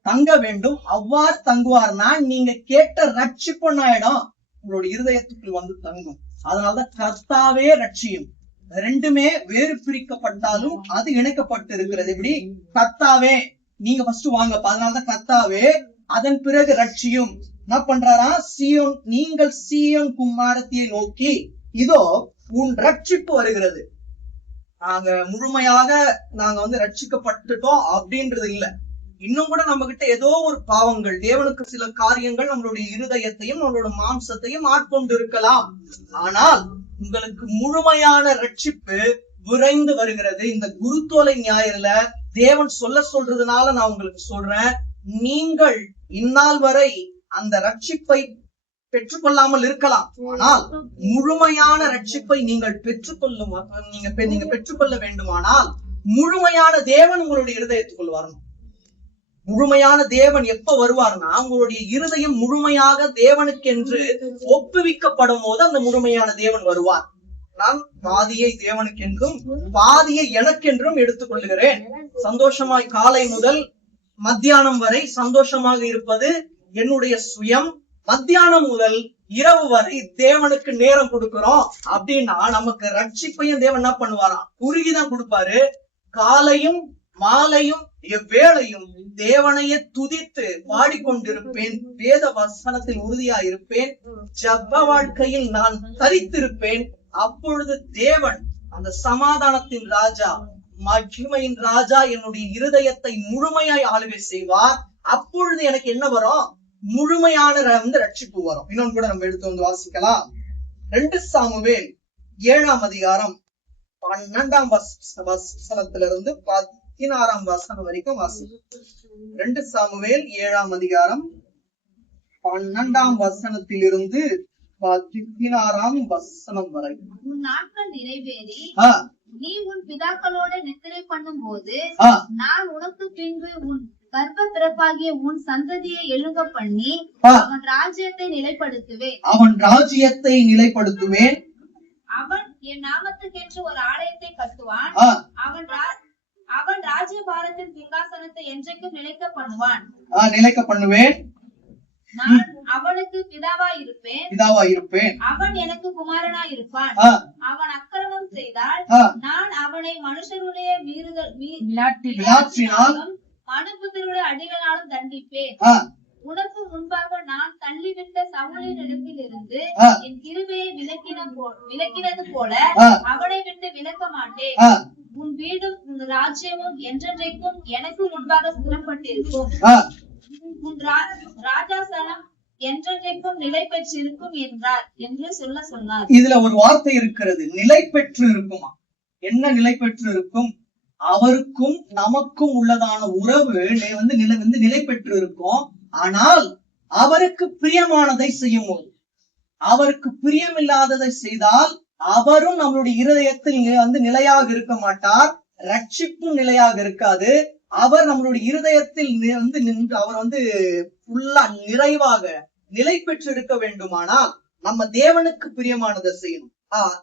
தங்க வேண்டும். அவ்வாறு தங்குவார்னா நீங்க கேட்ட ரட்சிப்பு ஆயிடும், உங்களுடைய இருதயத்துக்குள் வந்து தங்கும். அதனாலதான் கர்த்தாவே ரட்சியும். ரெண்டுமே வேறு பிரிக்கப்பட்டாலும் அது இணைக்கப்பட்டு இருக்கிறது. எப்படி? கர்த்தாவே நீங்க ஃபர்ஸ்ட் வாங்க, அதனாலதான் கர்த்தாவே, அதன் பிறகு ரட்சியும். என்ன பண்றாரா? சீயோன், நீங்கள் சீயோன் குமாரத்தியை நோக்கி, இதோ உன் ரட்சிப்பு வருகிறது. நாங்க முழுமையாக ரட்சிக்கப்பட்டுட்டோம் அப்படின்றது இல்ல. இன்னும் கூட நம்ம கிட்ட ஏதோ ஒரு பாவங்கள், தேவனுக்கு சில காரியங்கள் நம்மளுடைய இருதயத்தையும் நம்மளோட மாம்சத்தையும் ஆட்கொண்டு இருக்கலாம். ஆனால் உங்களுக்கு முழுமையான ரட்சிப்பு விரைந்து வருகிறது. இந்த குருத்தோலை ஞாயிறுல தேவன் சொல்றதுனால நான் உங்களுக்கு சொல்றேன், நீங்கள் இந்நாள் வரை அந்த ரட்சிப்பை பெற்றுக்கொள்ளாமல் இருக்கலாம். ஆனால் முழுமையான ரட்சிப்பை நீங்கள் பெற்றுக்கொள்ள வேண்டுமானால் முழுமையான தேவன் உங்களுடைய இருதயத்துக்குள் வரணும். முழுமையான தேவன் எப்ப வருவார்னா, உங்களுடைய இருதயம் முழுமையாக தேவனுக்கென்று ஒப்புவிக்கப்படும் போது அந்த முழுமையான தேவன் வருவார். நான் பாதியை தேவனுக்கென்றும் பாதியை எனக்கென்றும் எடுத்துக் கொள்கிறேன். சந்தோஷமாய் காலை முதல் மத்தியானம் வரை சந்தோஷமாக இருப்பது என்னுடைய சுயம். மத்தியானம் முதல் இரவு வரை தேவனுக்கு நேரம் கொடுக்கிறோம் அப்படின்னா நமக்கு ரட்சிப்பையும் தேவன் என்ன பண்ணுவாராம்? குறுகிதான் கொடுப்பாரு. காலையும் மாலையும் எவ்வேளையும் தேவனையே துதித்து பாடிக்கொண்டிருப்பேன். வேத வசனத்தில் உறுதியா இருப்பேன். ஜப வாழ்க்கையில் நான் தரித்திருப்பேன். அப்பொழுது தேவன், அந்த சமாதானத்தின் ராஜா, மகிமையின் ராஜா, என்னுடைய இருதயத்தை முழுமையாய் ஆளுகை செய்வார். அப்பொழுது எனக்கு என்ன வரும்? முழுமையான ரட்சிப்பு வரும். இன்னொன்று கூட நம்ம எடுத்து வாசிக்கலாம். 2 சாமுவேல் 7ஆம் அதிகாரம் 12ஆம் வசனத்திலிருந்து 16ஆம் வசனம் வரைக்கும் வாசி. 2 சாமுவேல் 7ஆம் அதிகாரம் 12ஆம் வசனத்திலிருந்து 16ஆம் வசனம் வரை. உன் நாட்கள் நிறைவேறி நீ உன் பிதாக்களோட நித்திரை பண்ணும் போது நான் உனக்கு பின்பு உன் கர்ப்ப பிறப்பாகிய உன் சந்ததியை எழுக பண்ணி அவன் ராஜ்யத்தை நிலைப்படுத்துவேன். அவன் என் நாமத்துக்கென்று ஒரு ஆலயத்தை கட்டுவான். அவன் ராஜ்யபாரத்தின் சிங்காசனத்தை என்றைக்கும் நிலைக்க பண்ணுவேன். நான் அவனுக்கு பிதாவாய் இருப்பேன். அவன் எனக்கு குமாரனாய் இருப்பான். அவன் அக்கிரமம் செய்தால் நான் அவனை மனுஷருடைய விளையாட்டினாலும் மனுபுத்தருடைய அடிகளாலும் தண்டிப்பேன். உனக்கு முன்பாக நான் தள்ளி விட்ட சவுலின் இடத்திலிருந்து ஆ. என் கிருபையை விலக்கினது போல ஆ. அவனை விட்டு விலக்க மாட்டேன். ஆ, உன் வீடும் உன் ராஜ்யமும் என்றென்றைக்கும் எனக்கு முன்பாக ஸ்திரப்பட்டிருக்கும். ஆ. உன் ராஜாசனம் என்றென்றைக்கும் நிலை பெற்றிருக்கும் என்றார் என்று சொன்னார். இதுல ஒரு வார்த்தை இருக்கிறது, நிலை பெற்று இருக்குமா. என்ன நிலை பெற்று இருக்கும்? அவருக்கும் நமக்கும் உள்ளதான உறவு நிலை பெற்று இருக்கும். ஆனால் அவருக்கு பிரியமானதை செய்யும் போது, அவருக்கு பிரியமில்லாததை செய்தால் அவரும் நம்மளுடைய இருதயத்தில் நிலையாக இருக்க மாட்டார், ரட்சிப்பும் நிலையாக இருக்காது. அவர் நம்மளுடைய இருதயத்தில் நின்று அவர் ஃபுல்லா நிறைவாக நிலை பெற்று இருக்க வேண்டுமானால் நம்ம தேவனுக்கு பிரியமானதை செய்யணும்.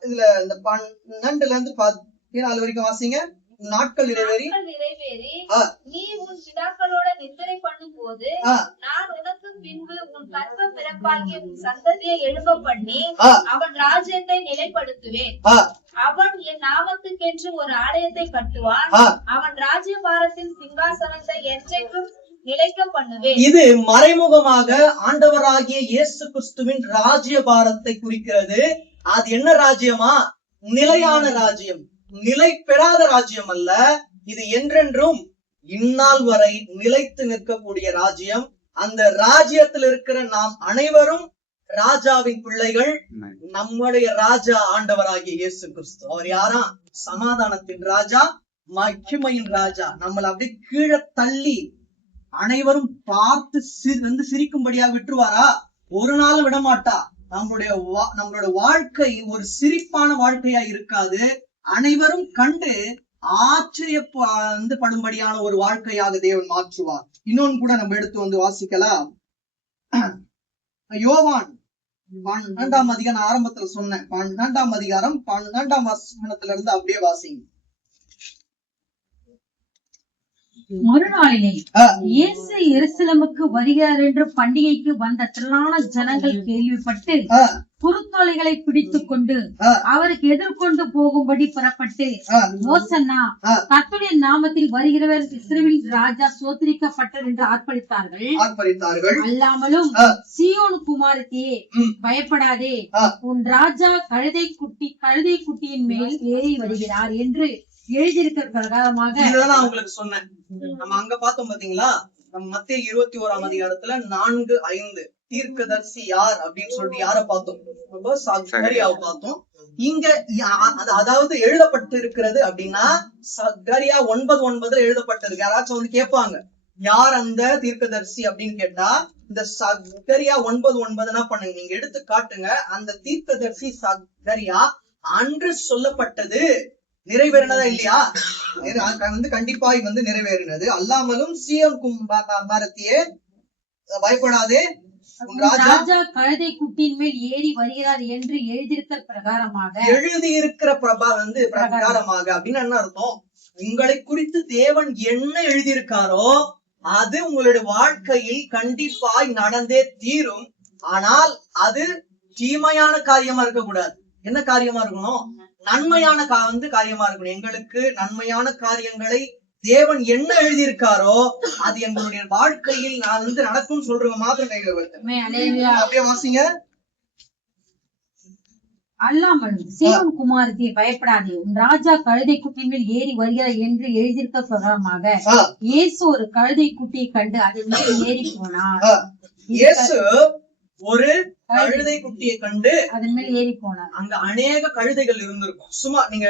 இதுல இந்த 12 இருந்து 14 வரைக்கும் வாசிங்க. நாட்கள் நிறைவேறி நீ உன் பிதாக்களோட நித்திரை பண்ணும் போது நான் உனக்கு பின்பு உன் கர்ப்ப பிறப்பாகிய உன் சந்ததியை எழும்ப பண்ணி அவன் ராஜ்யத்தை நிலைப்படுத்துவேன். அவன் என் நாமத்துக்கென்று ஒரு ஆலயத்தை கட்டுவான். அவன் ராஜ்யபாரத்தின் சிங்காசனத்தை என்றைக்கும் நிலைக்க பண்ணுவேன். இது மறைமுகமாக ஆண்டவராகிய இயேசு கிறிஸ்துவின் ராஜ்யபாரத்தை குறிக்கிறது. அது என்ன ராஜ்யமா? நிலையான ராஜ்யம், நிலை பெறாத ராஜ்யம் அல்ல. இது என்றென்றும் இந்நாள் வரை நிலைத்து நிற்கக்கூடிய ராஜ்யம். அந்த ராஜ்யத்தில் இருக்கிற நாம் அனைவரும் ராஜாவின் பிள்ளைகள். நம்முடைய ராஜா ஆண்டவராகிய இயேசு கிறிஸ்து. அவர் யாரா? சமாதானத்தின் ராஜா, மகிமையின் ராஜா. நம்மளை அப்படியே கீழே தள்ளி அனைவரும் பார்த்து சிரிக்கும்படியாக விட்டுருவாரா? ஒரு நாளும் விடமாட்டா. நம்மளுடைய வாழ்க்கை ஒரு சிரிப்பான வாழ்க்கையா இருக்காது. அனைவரும் கண்டு ஆச்சரியப்படும்படியான ஒரு வாழ்க்கையாக தேவன் மாற்றுவார். இன்னொன்னு கூட நம்ம எடுத்து வாசிக்கலாம். யோவான் 12ஆம் அதிகாரம், ஆரம்பத்துல சொன்னேன், 12ஆம் அதிகாரம் 12ஆம் வசனத்துல இருந்து அப்படியே வாசிங்க. மறுநாளிலே இயேசு எருசலேமுக்கு வருகிறார் என்று பண்டிகைக்கு வந்த திரளான ஜனங்கள் கேள்விப்பட்டு குருத்தோலைகளை பிடித்துக் கொண்டு அவருக்கு எதிர்கொண்டு போகும்படி புறப்பட்டு, ஓசன்னா, கர்த்தருடைய நாமத்தில் வருகிறவர் இஸ்ரவேலின் ராஜா சோதரிக்கப்பட்டார் என்று ஆர்ப்பரித்தார்கள். அல்லாமலும் சீயோன் குமாரத்தியே பயப்படாதே, உன் ராஜா கழுதை குட்டியின் மேல் ஏறி வருகிறார் என்று எழுதியிருக்கிற பிரகாரமாக. இதுதான் உங்களுக்கு சொன்னேன். நம்ம அங்க பார்த்தோம் பாத்தீங்களா? நம்ம மத்தேயு 21ஆம் அதிகாரத்துல 4:5 தீர்க்கதரிசி யார் அப்படின்னு சொல்லிட்டு யார பார்த்தோம்? சகரியாவை பார்த்தோம். இங்க அதாவது எழுதப்பட்டு இருக்கிறது அப்படின்னா சகரியா 9:9 எழுதப்பட்டிருக்கு. யாராச்சும் கேட்பாங்க, யார் அந்த தீர்க்கதரிசி அப்படின்னு கேட்டா, இந்த சகரியா 9:9 என்ன பண்ணுங்க, நீங்க எடுத்து காட்டுங்க. அந்த தீர்க்கதரிசி சகரியா அன்று சொல்லப்பட்டது நிறைவேறினதா இல்லையா? கண்டிப்பாய் நிறைவேறினது. அல்லாமலும் சீயோன் குமாரத்தியே பயப்படாதே, ராஜா கழுதை குட்டியின் மேல் ஏறி வருகிறார் என்று எழுதியிருக்கிற பிரகாரமாக அப்படின்னு என்ன அர்த்தம்? உங்களை குறித்து தேவன் என்ன எழுதியிருக்காரோ அது உங்களுடைய வாழ்க்கையில் கண்டிப்பாய் நடந்தே தீரும். ஆனால் அது தீமையான காரியமா இருக்கக்கூடாது. என்ன காரியமா இருக்கணும்? நன்மையான காரியமா இருக்கணும். எங்களுக்கு நன்மையான காரியங்களை தேவன் என்ன எழுதியிருக்காரோ அது எங்களுடைய வாழ்க்கையில் நான் நடக்கும் சொல்றவங்க மாத்திரம் கையில வருது. அப்படியே வாசிங்க. அல்லாமல் சீயோன் குமாரத்தியை பயப்படாதே, உன் ராஜா கழுதை குட்டியின் மேல் ஏறி வருகிறார் என்று எழுதியிருக்க பிரகாரமாக இயேசு ஒரு கழுதை குட்டியை கண்டு அதன் மேல் ஏறி போனார். இயேசு ஒரு கழுதை குட்டியை கண்டு அதன் மேல் ஏறி போனார். அங்க அநேக கழுதைகள் இருந்திருக்கும். சும்மா நீங்க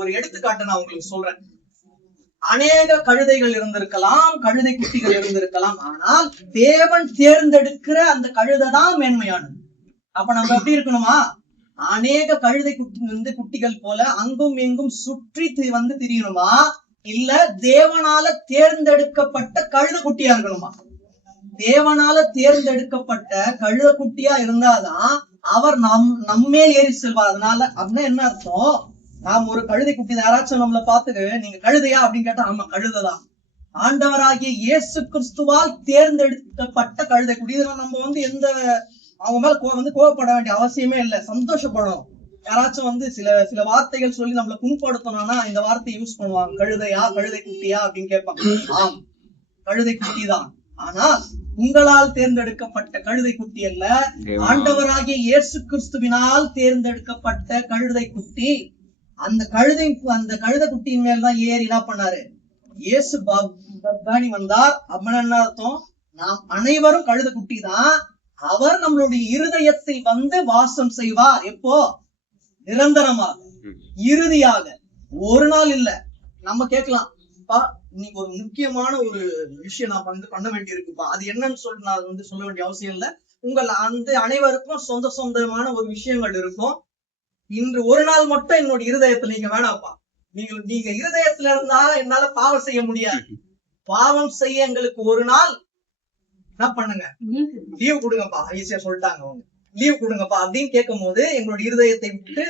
ஒரு எடுத்துக்காட்டு நான் உங்களுக்கு சொல்றேன். அநேக கழுதைகள் இருந்திருக்கலாம், கழுதை குட்டிகள் இருந்திருக்கலாம். ஆனால் தேவன் தேர்ந்தெடுக்கிற அந்த கழுதை தான் மேன்மையானது. அப்ப நம்ம எப்படி இருக்கணுமா? அநேக கழுதை குட்டிகள் போல அங்கும் எங்கும் சுற்றி திரியணுமா? இல்ல தேவனால தேர்ந்தெடுக்கப்பட்ட கழுதை குட்டியா இருக்கணுமா? தேவனால தேர்ந்தெடுக்கப்பட்ட கழுத குட்டியா இருந்தாதான் அவர் நம்மேல் ஏறி செல்வார். அதனால அப்படின்னா என்ன அர்த்தம்? நாம் ஒரு கழுதை குட்டி, யாராச்சும் நம்மள பார்த்துட்டு நீங்க கழுதையா அப்படின்னு கேட்டா ஆமா கழுதைதான். ஆண்டவராகிய இயேசு கிறிஸ்துவால் தேர்ந்தெடுக்கப்பட்ட கழுதை குட்டி. இதெல்லாம் நம்ம எந்த அவங்க மேல கோவப்பட வேண்டிய அவசியமே இல்லை, சந்தோஷப்படணும். யாராச்சும் சில வார்த்தைகள் சொல்லி நம்மளை புண்படுத்தணும்னா இந்த வார்த்தையை யூஸ் பண்ணுவாங்க, கழுதையா கழுதை குட்டியா அப்படின்னு கேட்பாங்க. ஆம், கழுதை குட்டி தான். ஆனா உங்களால் தேர்ந்தெடுக்கப்பட்ட கழுதை குட்டி அல்ல, ஆண்டவராகிய இயேசு கிறிஸ்துவினால் தேர்ந்தெடுக்கப்பட்ட கழுதை குட்டி. அந்த கழுதை குட்டியின் மேல்தான் ஏறி என்ன பண்ணாரு? இயேசு பாணி வந்தார். அப்படின்னு என்ன அர்த்தம்? நாம் அனைவரும் கழுதை குட்டி தான். அவர் நம்மளுடைய இருதயத்தில் வந்து வாசம் செய்வார். எப்போ? நிரந்தரமாக, இறுதியாக, ஒரு நாள் இல்ல. நம்ம கேட்கலாம், இன்னைக்கு ஒரு முக்கியமான ஒரு விஷயம் நான் பண்ண வேண்டி இருக்குப்பா, அது என்னன்னு சொல்லிட்டு நான் சொல்ல வேண்டிய அவசியம் இல்ல. உங்கள் அனைவருக்கும் சொந்தமான ஒரு விஷயங்கள் இருக்கும். இன்று ஒரு நாள் மட்டும் என்னோட இருதயத்துல நீங்க வேணாப்பா, நீங்க இருதயத்துல இருந்தா என்னால பாவம் செய்ய முடியாது. பாவம் செய்ய எங்களுக்கு ஒரு நாள் என்ன பண்ணுங்க, லீவ் கொடுங்கப்பா. ஈஸியா சொல்லிட்டாங்க அவங்க, லீவ் கொடுங்கப்பா அப்படின்னு கேட்கும் போது எங்களோட இருதயத்தை விட்டு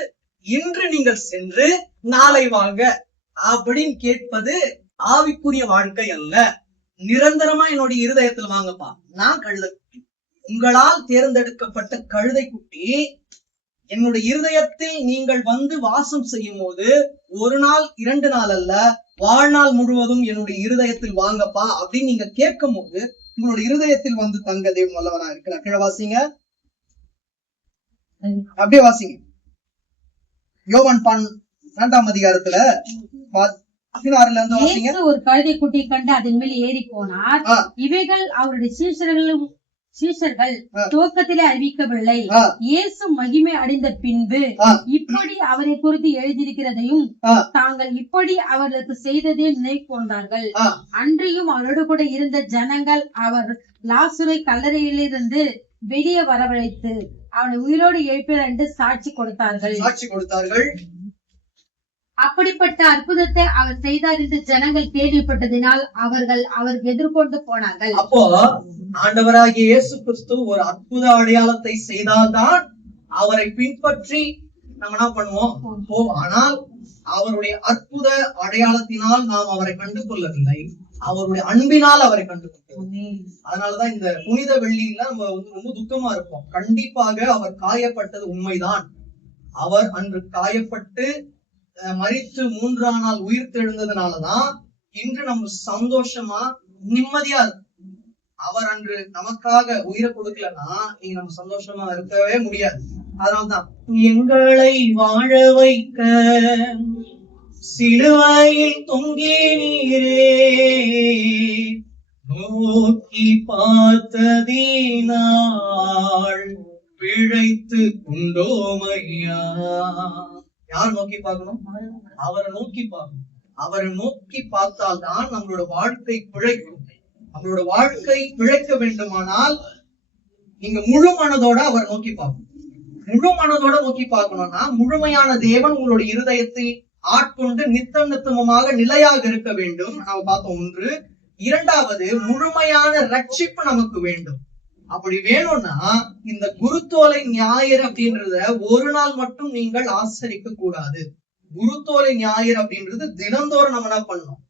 இன்று நீங்கள் சென்று நாளை வாங்க அப்படின்னு கேட்பது ஆவிக்குரிய வாழ்க்கை அல்ல. நிரந்தரமா என்னுடைய இருதயத்துல வாங்கப்பா. நான் கழுதை குட்டி, உங்களால் தேர்ந்தெடுக்கப்பட்ட கழுதை குட்டி. என்னுடைய இருதயத்தில் நீங்கள் வந்து வாசம் செய்யும் போது ஒரு நாள் 2 நாள் அல்ல, வாழ்நாள் முழுவதும் என்னுடைய இருதயத்தில் வாங்கப்பா அப்படின்னு நீங்க கேட்கும் போது உங்களுடைய இருதயத்தில் வந்து தங்க தேவன் வல்லவரா இருக்கிறார். கீழே வாசிங்க, அப்படியே வாசிங்க. யோவான் 2ஆம் அதிகாரத்துல 16ல இருந்து வாசிங்க. ஒரு கழுதை குட்டி கண்டு அதன் மேல் ஏறி போனார். இவைகள் அவருடைய சீஷர்கள் துவக்கத்திலே அறிவிக்கவில்லை. இயேசு மகிமை அடைந்த பின்பு இப்படி அவரை குறித்து எழுதியிருக்கிறதையும் தாங்கள் இப்படி அவர்களுக்கு செய்ததே நினைவு கொண்டார்கள். அன்றையும் அவரோடு கூட இருந்த ஜனங்கள் அவர் லாசரை கல்லறையிலிருந்து வெளியே வரவழைத்து அவனை உயிரோடு எழுப்பினார் என்று சாட்சி கொடுத்தார்கள். அப்படிப்பட்ட அற்புதத்தை அவர் செய்தார் என்று ஜனங்கள் கேள்விப்பட்டதினால் அவர்கள் அவருக்கு எதிர்கொண்டு போனார்கள். அப்போ ஆண்டவராகிய இயேசு கிறிஸ்து ஒரு அற்புத அடையாளத்தை செய்தால்தான் அவரை பின்பற்றி நம்ம என்ன பண்ணுவோம். ஆனால் அவருடைய அற்புத அடையாளத்தினால் நாம் அவரை கண்டு கொள்ளவில்லை, அவருடைய அன்பினால் அவரை கண்டு கொண்டோம். அதனாலதான் இந்த புனித வெள்ளியில நம்ம ரொம்ப துக்கமா இருப்போம். கண்டிப்பாக அவர் காயப்பட்டது உண்மைதான். அவர் அன்று காயப்பட்டு மரித்து 3ஆம் நாள் உயிர் தெழுந்ததுனாலதான் இன்று நம்ம சந்தோஷமா நிம்மதியா இருக்கும். அவர் அன்று நமக்காக உயிரை கொடுக்கலன்னா நீங்க நம்ம சந்தோஷமா இருக்கவே முடியாது. அதனால்தான் எங்களை வாழ வைக்க சிலுவையில் தொங்கினீரே, நோக்கி பார்த்ததினால் பிழைத்து கொண்டோமையா. யார் நோக்கி பார்க்கணும்? அவரை நோக்கி பார்க்கணும். அவரை நோக்கி பார்த்தால்தான் நம்மளோட வாழ்க்கை பிழைக்கும். நம்மளோட வாழ்க்கை பிழைக்க வேண்டுமானால் நீங்க முழு மனதோட அவரை நோக்கி பார்க்கணும். முழு மனதோட நோக்கி பார்க்கணும்னா முழுமையான தேவன் உங்களுடைய இருதயத்தை ஆட்கொண்டு நித்தமாக நிலையாக இருக்க வேண்டும். நாம பார்த்தோம் 1. 2வது முழுமையான ரட்சிப்பு நமக்கு வேண்டும். அப்படி வேணும்னா இந்த குருத்தோலை ஞாயிறு அப்படின்றத ஒரு நாள் மட்டும் நீங்கள் ஆசரிக்க கூடாது. குருத்தோலை ஞாயிறு அப்படின்றது தினந்தோறும் நம்ம என்ன பண்ணணும்,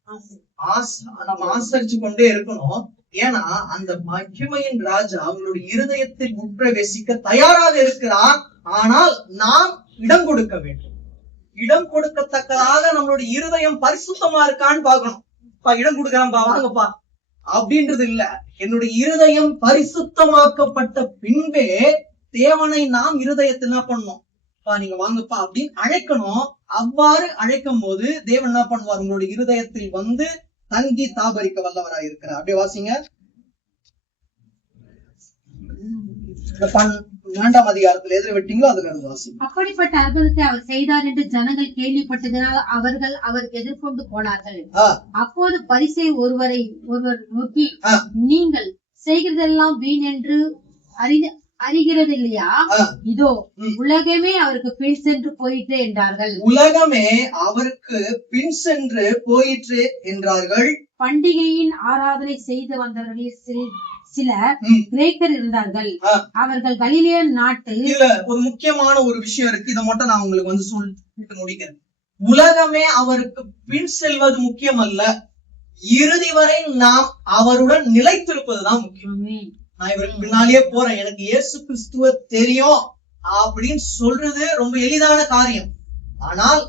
நம்ம ஆசரிச்சு கொண்டே இருக்கணும். ஏன்னா அந்த மகிமையின் ராஜா அவங்களுடைய இருதயத்தில் உட்பிரவேசிக்க தயாராக இருக்கிறார். ஆனால் நாம் இடம் கொடுக்க வேண்டும். இடம் கொடுக்கத்தக்கதாக நம்மளுடைய இருதயம் பரிசுத்தமா இருக்கான்னு பாக்கணும். இடம் கொடுக்கறான்பா வாங்கப்பா அப்படின்றது இல்ல. என்னுடைய இருதயம் பரிசுத்தமாக்கப்பட்ட பின்பே தேவனை நாம் இருதயத்தில் என்ன பண்ணணும், நீங்க வாங்கப்பா அப்படின்னு அழைக்கணும். அவ்வாறு அழைக்கும் போது தேவன் என்ன பண்ணுவார், உங்களுடைய இருதயத்தில் வந்து தங்கி தாபரிக்க வல்லவராய் இருக்கிறார். அப்படியே வாசிங்க 2ஆம் அதிகாரத்துல எதிர வெட்டீங்களோ அதுல இருந்து வாசிங்க. அப்படிப்பட்ட அற்புதத்தை அவர் செய்தார் என்று ஜனங்கள் கேள்விப்பட்டதினால் அவர்கள் அவருக்கு எதிர்கொண்டு போனார்கள். அப்போது பரிசேயர் ஒருவர் நோக்கி, நீங்கள் செய்கிறதெல்லாம் வீண் என்று அறிகிறது இல்லையா? இதோ உலகமே அவருக்கு பின் சென்று போயிற்று என்றார்கள். உலகமே அவருக்கு பின் சென்று போயிற்று என்றார்கள். பண்டிகையின் ஆராதனை செய்து வந்தவர்களில் சில கிரேக்கர் இருந்தார்கள். அவர்கள் கலிலேய நாட்டில் ஒரு முக்கியமான ஒரு விஷயம் இருக்கு. இதை மட்டும் நான் உங்களுக்கு சொல்லிட்டு முடிக்கிறேன். உலகமே அவருக்கு பின் செல்வது முக்கியம் அல்ல, இறுதி வரை நாம் அவருடன் நிலைத்திருப்பதுதான் முக்கியம். நான் இவருக்கு பின்னாலேயே போறேன், எனக்கு இயேசு கிறிஸ்துவ தெரியும் அப்படின்னு சொல்றது ரொம்ப எளிதான காரியம். ஆனால்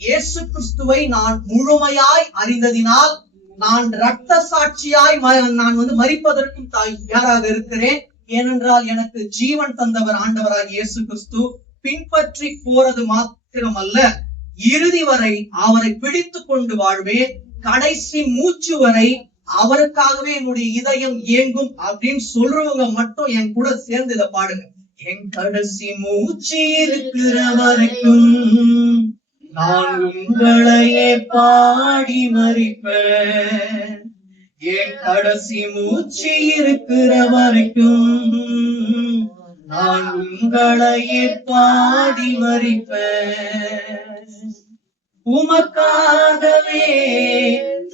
இயேசு கிறிஸ்துவை நான் முழுமையாய் அறிந்ததினால் நான் இரத்த சாட்சியாய் நான் மரிப்பதற்கும் தயாராக இருக்கிறேன். ஏனென்றால் எனக்கு ஜீவன் தந்தவர் ஆண்டவராகிய இயேசு கிறிஸ்து. பின்பற்றி போறது மாத்திரமல்ல, இறுதி வரை அவரை பிடித்து கொண்டு வாழ்வேன். கடைசி மூச்சு வரை அவருக்காகவே என்னுடைய இதயம் இயங்கும் அப்படின்னு சொல்றவங்க மட்டும் என் கூட சேர்ந்து இதை பாடுங்க. என் கடைசி மூச்சு இருக்கிற வரைக்கும் நான் உங்களையே பாடி மரிப்பேன். என் கடைசி மூச்சு இருக்கிற வரைக்கும் நான் உங்களையே பாடி மரிப்பேன். உமக்காகவே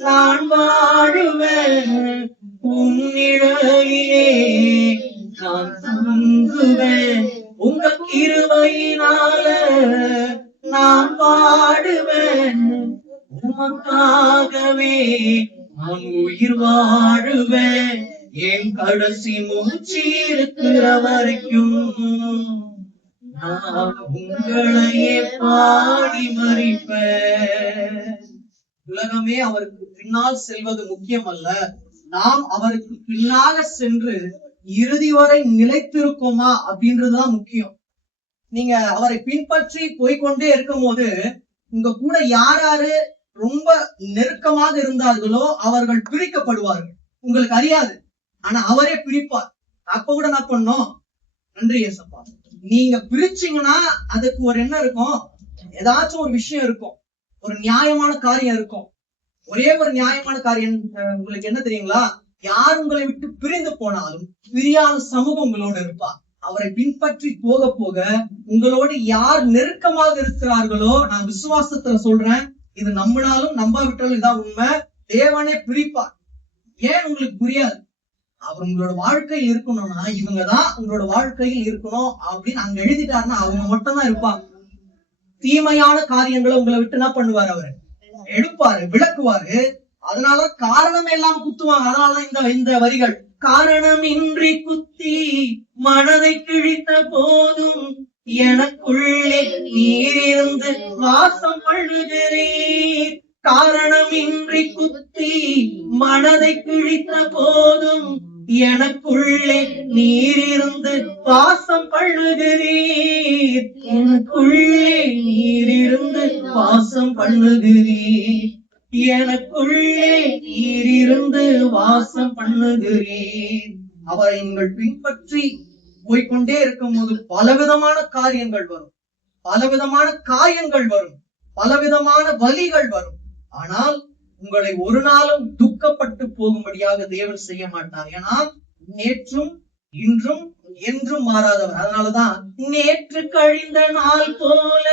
நான் வாழுவேன், உன்னிழலிலே நான் தங்குவேன். உங்க கிருபையினால நான் பாடுவேன். உமக்காகவே நான் உயிர் வாழுவேன். என் கடைசி மூச்சு இருக்கிற வரைக்கும் நான் உங்களையே பாடி மரிப்பேன். உலகமே அவருக்கு பின்னால் செல்வது முக்கியம் அல்ல, நாம் அவருக்கு பின்னாக சென்று இறுதி வரை நிலைத்திருக்கோமா அப்படின்றதுதான் முக்கியம். நீங்க அவரை பின்பற்றி போய்கொண்டே இருக்கும் போது உங்க கூட யாராரு ரொம்ப நெருக்கமாக இருந்தார்களோ அவர்கள் பிரிக்கப்படுவார்கள். உங்களுக்கு அறியாது, ஆனா அவரே பிரிப்பார். அப்ப கூட என்ன பண்ணோம், நன்றி ஏசப்பா. நீங்க பிரிச்சீங்கன்னா அதுக்கு ஒரு என்ன இருக்கும், ஏதாச்சும் ஒரு விஷயம் இருக்கும், ஒரு நியாயமான காரியம் இருக்கும். ஒரே ஒரு நியாயமான காரியம் உங்களுக்கு என்ன தெரியுங்களா, யார் உங்களை விட்டு பிரிந்து போனாலும் பிரியாத சமூகம் உங்களோட இருப்பா. அவரை பின்பற்றி போக போக உங்களோடு யார் நெருக்கமாக இருக்கிறார்களோ, நான் விசுவாசத்துல சொல்றேன், இது நம்பினாலும் நம்பாவிட்டாலும் இதான் உண்மை, தேவனே பிரிப்பார். ஏன் உங்களுக்கு புரியாது? அவர் உங்களோட வாழ்க்கையில் இருக்கணும்னா இவங்கதான் உங்களோட வாழ்க்கையில் இருக்கணும் அப்படின்னு அங்க எழுதிட்டாருன்னா அவங்க மட்டும் தான் இருப்பாங்க. தீமையான காரியங்களை உங்களை விட்டு என்ன பண்ணுவாரு, அவரு எடுப்பாரு, விளக்குவாரு. அதனால காரணமே எல்லாம் குத்துவாங்க. அதனாலதான் இந்த வரிகள், காரணமின்றி குத்தி மனதை கிழித்த போதும் எனக்குள்ளே நீரிருந்து வாசம் பண்ணுகிறீர். காரணமின்றி குத்தி மனதை கிழித்த போதும் எனக்குள்ளே நீரிருந்து வாசம் பண்ணுகிறீர். எனக்குள்ளே நீரிருந்து வாசம் பண்ணுகிறீர். எனக்குள்ளே நீரிருந்து வாசம் பண்ணுகிறீர். அவரை நீங்கள் பின்பற்றி போய்கொண்டே இருக்கும் போது பலவிதமான காரியங்கள் வரும், பலவிதமான காயங்கள் வரும், பலவிதமான வலிகள் வரும். ஆனால் உங்களை ஒரு நாளும் துக்கப்பட்டு போகும்படியாக தேவன் செய்ய மாட்டார். ஏன்னா நேற்றும் இன்றும் என்றும் மாறாதவர். அதனாலதான் நேற்று கழிந்த நாள் போல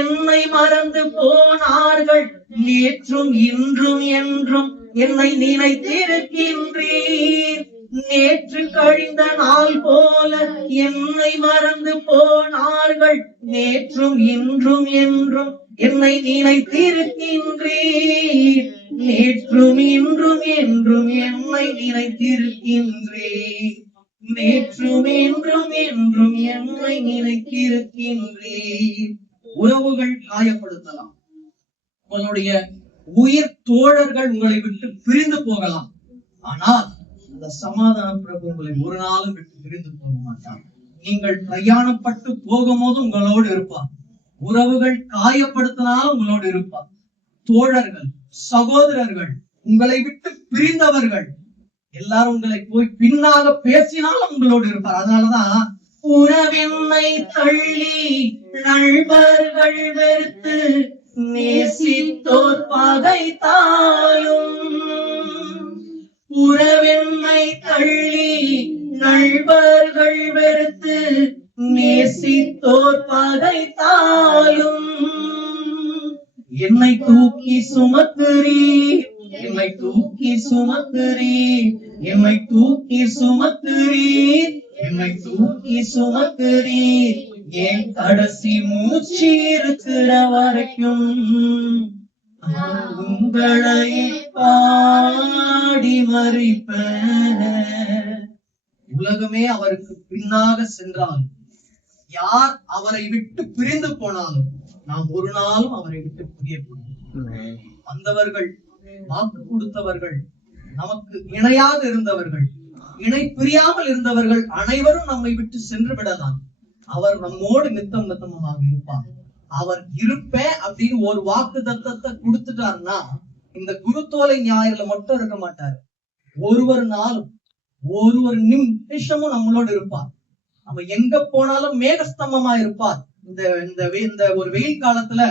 என்னை மறந்து போனார்கள், நேற்றும் இன்றும் என்றும் என்னை நினைத்திருக்கின்றீர். நேற்று கழிந்த நாள் போல என்னை மறந்து போனார்கள், நேற்றும் இன்றும் என்றும் என்னை நினைத்திருக்கின்றீர். நேற்றும் இன்றும் என்றும் என்னை நினைத்திருக்கின்றீர். நேற்றும் என்றும் என்றும் என்னை நினைத்திருக்கின்றீர். உறவுகள் காயப்படுத்தலாம், உங்களுடைய உயிர் தோழர்கள் உங்களை விட்டு பிரிந்து போகலாம். ஆனால் அந்த சமாதான பிரபு உங்களை ஒரு நாளும் விட்டு பிரிந்து போக மாட்டார். நீங்கள் பிரயாணப்பட்டு போகும்போது உங்களோடு இருப்பார். உறவுகள் காயப்படுத்தினாலும் உங்களோடு இருப்பார். தோழர்கள், சகோதரர்கள், உங்களை விட்டு பிரிந்தவர்கள் எல்லாரும் உங்களை போய் பின்னாக பேசினாலும் உங்களோடு இருப்பார். அதனாலதான் உறவென்னை தள்ளி நண்பர்கள் வெறுத்து நேசித்தோர் பகைத்தாலும், உறவென்னை தள்ளி நண்பர்கள் வெறுத்து நேசித்தோர் பகைத்தாலும், என்னை தூக்கி சுமக்கிறீர், என்னை தூக்கி சுமக்கிறீர், என்னை தூக்கி சுமக்கிறீர், என்னை தூக்கி சுமக்கிறீர். என் கடைசி மூச்சு இருக்கிற வரைக்கும் உங்களை பாடி மரிப்பேன். உலகமே அவருக்கு பின்னாக சென்றாலும், யார் அவரை விட்டு பிரிந்து போனாலும் நாம் ஒரு நாளும் அவரை விட்டு பிரிய வந்தவர்கள் வாக்கு கொடுத்தவர்கள், நமக்கு இணையாக இருந்தவர்கள், இணை பிரியாமல் இருந்தவர்கள் அனைவரும் நம்மை விட்டு சென்று விடலாம். அவர் நம்மோடு நித்தமாக இருப்பார். அவர் இருப்பேன் அப்படின்னு ஒரு வாக்கு தத்தத்தை கொடுத்துட்டாருன்னா இந்த குருத்தோலை ஞாயிறுல மட்டும் இருக்க மாட்டாரு. ஒரு நாளும் ஒரு நிமிஷமும் நம்மளோடு இருப்பார். நம்ம எங்க போனாலும் மேகஸ்தம்பமா இருப்பார். இந்த ஒரு வெயில் காலத்துல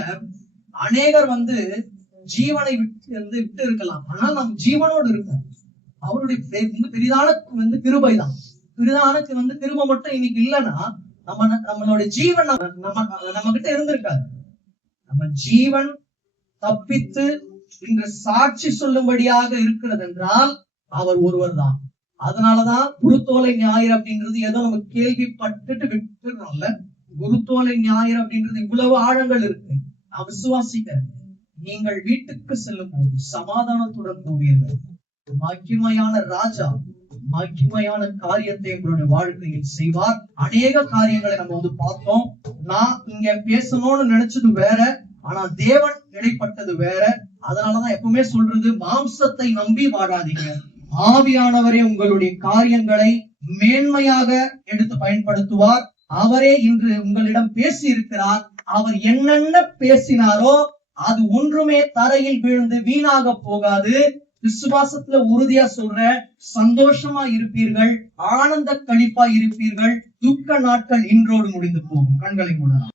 அநேகர் ஜீவனை விட்டு இருக்கலாம், ஆனால் நம் ஜீவனோடு இருக்கார். அவருடைய பெரிதான கிருபைதான். பெரிதான கிருபை மட்டும் இன்னைக்கு இல்லைன்னா நம்மளுடைய ஜீவன் நம்ம கிட்ட இருந்திருக்காது. நம்ம ஜீவன் தப்பித்து இன்று சாட்சி சொல்லும்படியாக இருக்கிறது என்றால் அவர் ஒருவர் தான். அதனாலதான் குருத்தோலை ஞாயிறு அப்படின்றது ஏதோ நம்ம கேள்விப்பட்டுட்டு விட்டுறோம்ல. குருத்தோலை ஞாயிறு அப்படின்றது இவ்வளவு ஆழங்கள் இருக்கு. நான் விசுவாசிக்கிறேன், நீங்கள் வீட்டுக்கு செல்லும் போது சமாதானத்துடன் போவீர்கள். மகிமையான ராஜா மகிமையான காரியத்தை உங்களுடைய வாழ்க்கையில் செய்வார். அநேக காரியங்களை நம்ம பார்த்தோம். நான் இங்க பேசணும்னு நினைச்சது வேற, ஆனா தேவன் இடைப்பட்டது வேற. அதனாலதான் எப்பவுமே சொல்றது, மாம்சத்தை நம்பி வாழாதீங்க, ஆவியானவரே உங்களுடைய காரியங்களை மேன்மையாக எடுத்து பயன்படுத்துவார். அவரே இன்று உங்களிடம் பேசி இருக்கிறார். அவர் என்னென்ன பேசினாரோ அது ஒன்றுமே தரையில் விழுந்து வீணாக போகாது. விசுவாசத்துல உறுதியா சொல்ற, சந்தோஷமா இருப்பீர்கள், ஆனந்த கழிப்பா இருப்பீர்கள். துக்க நாட்கள் இன்றோடு முடிந்து போகும். கண்களை மூடலாம்.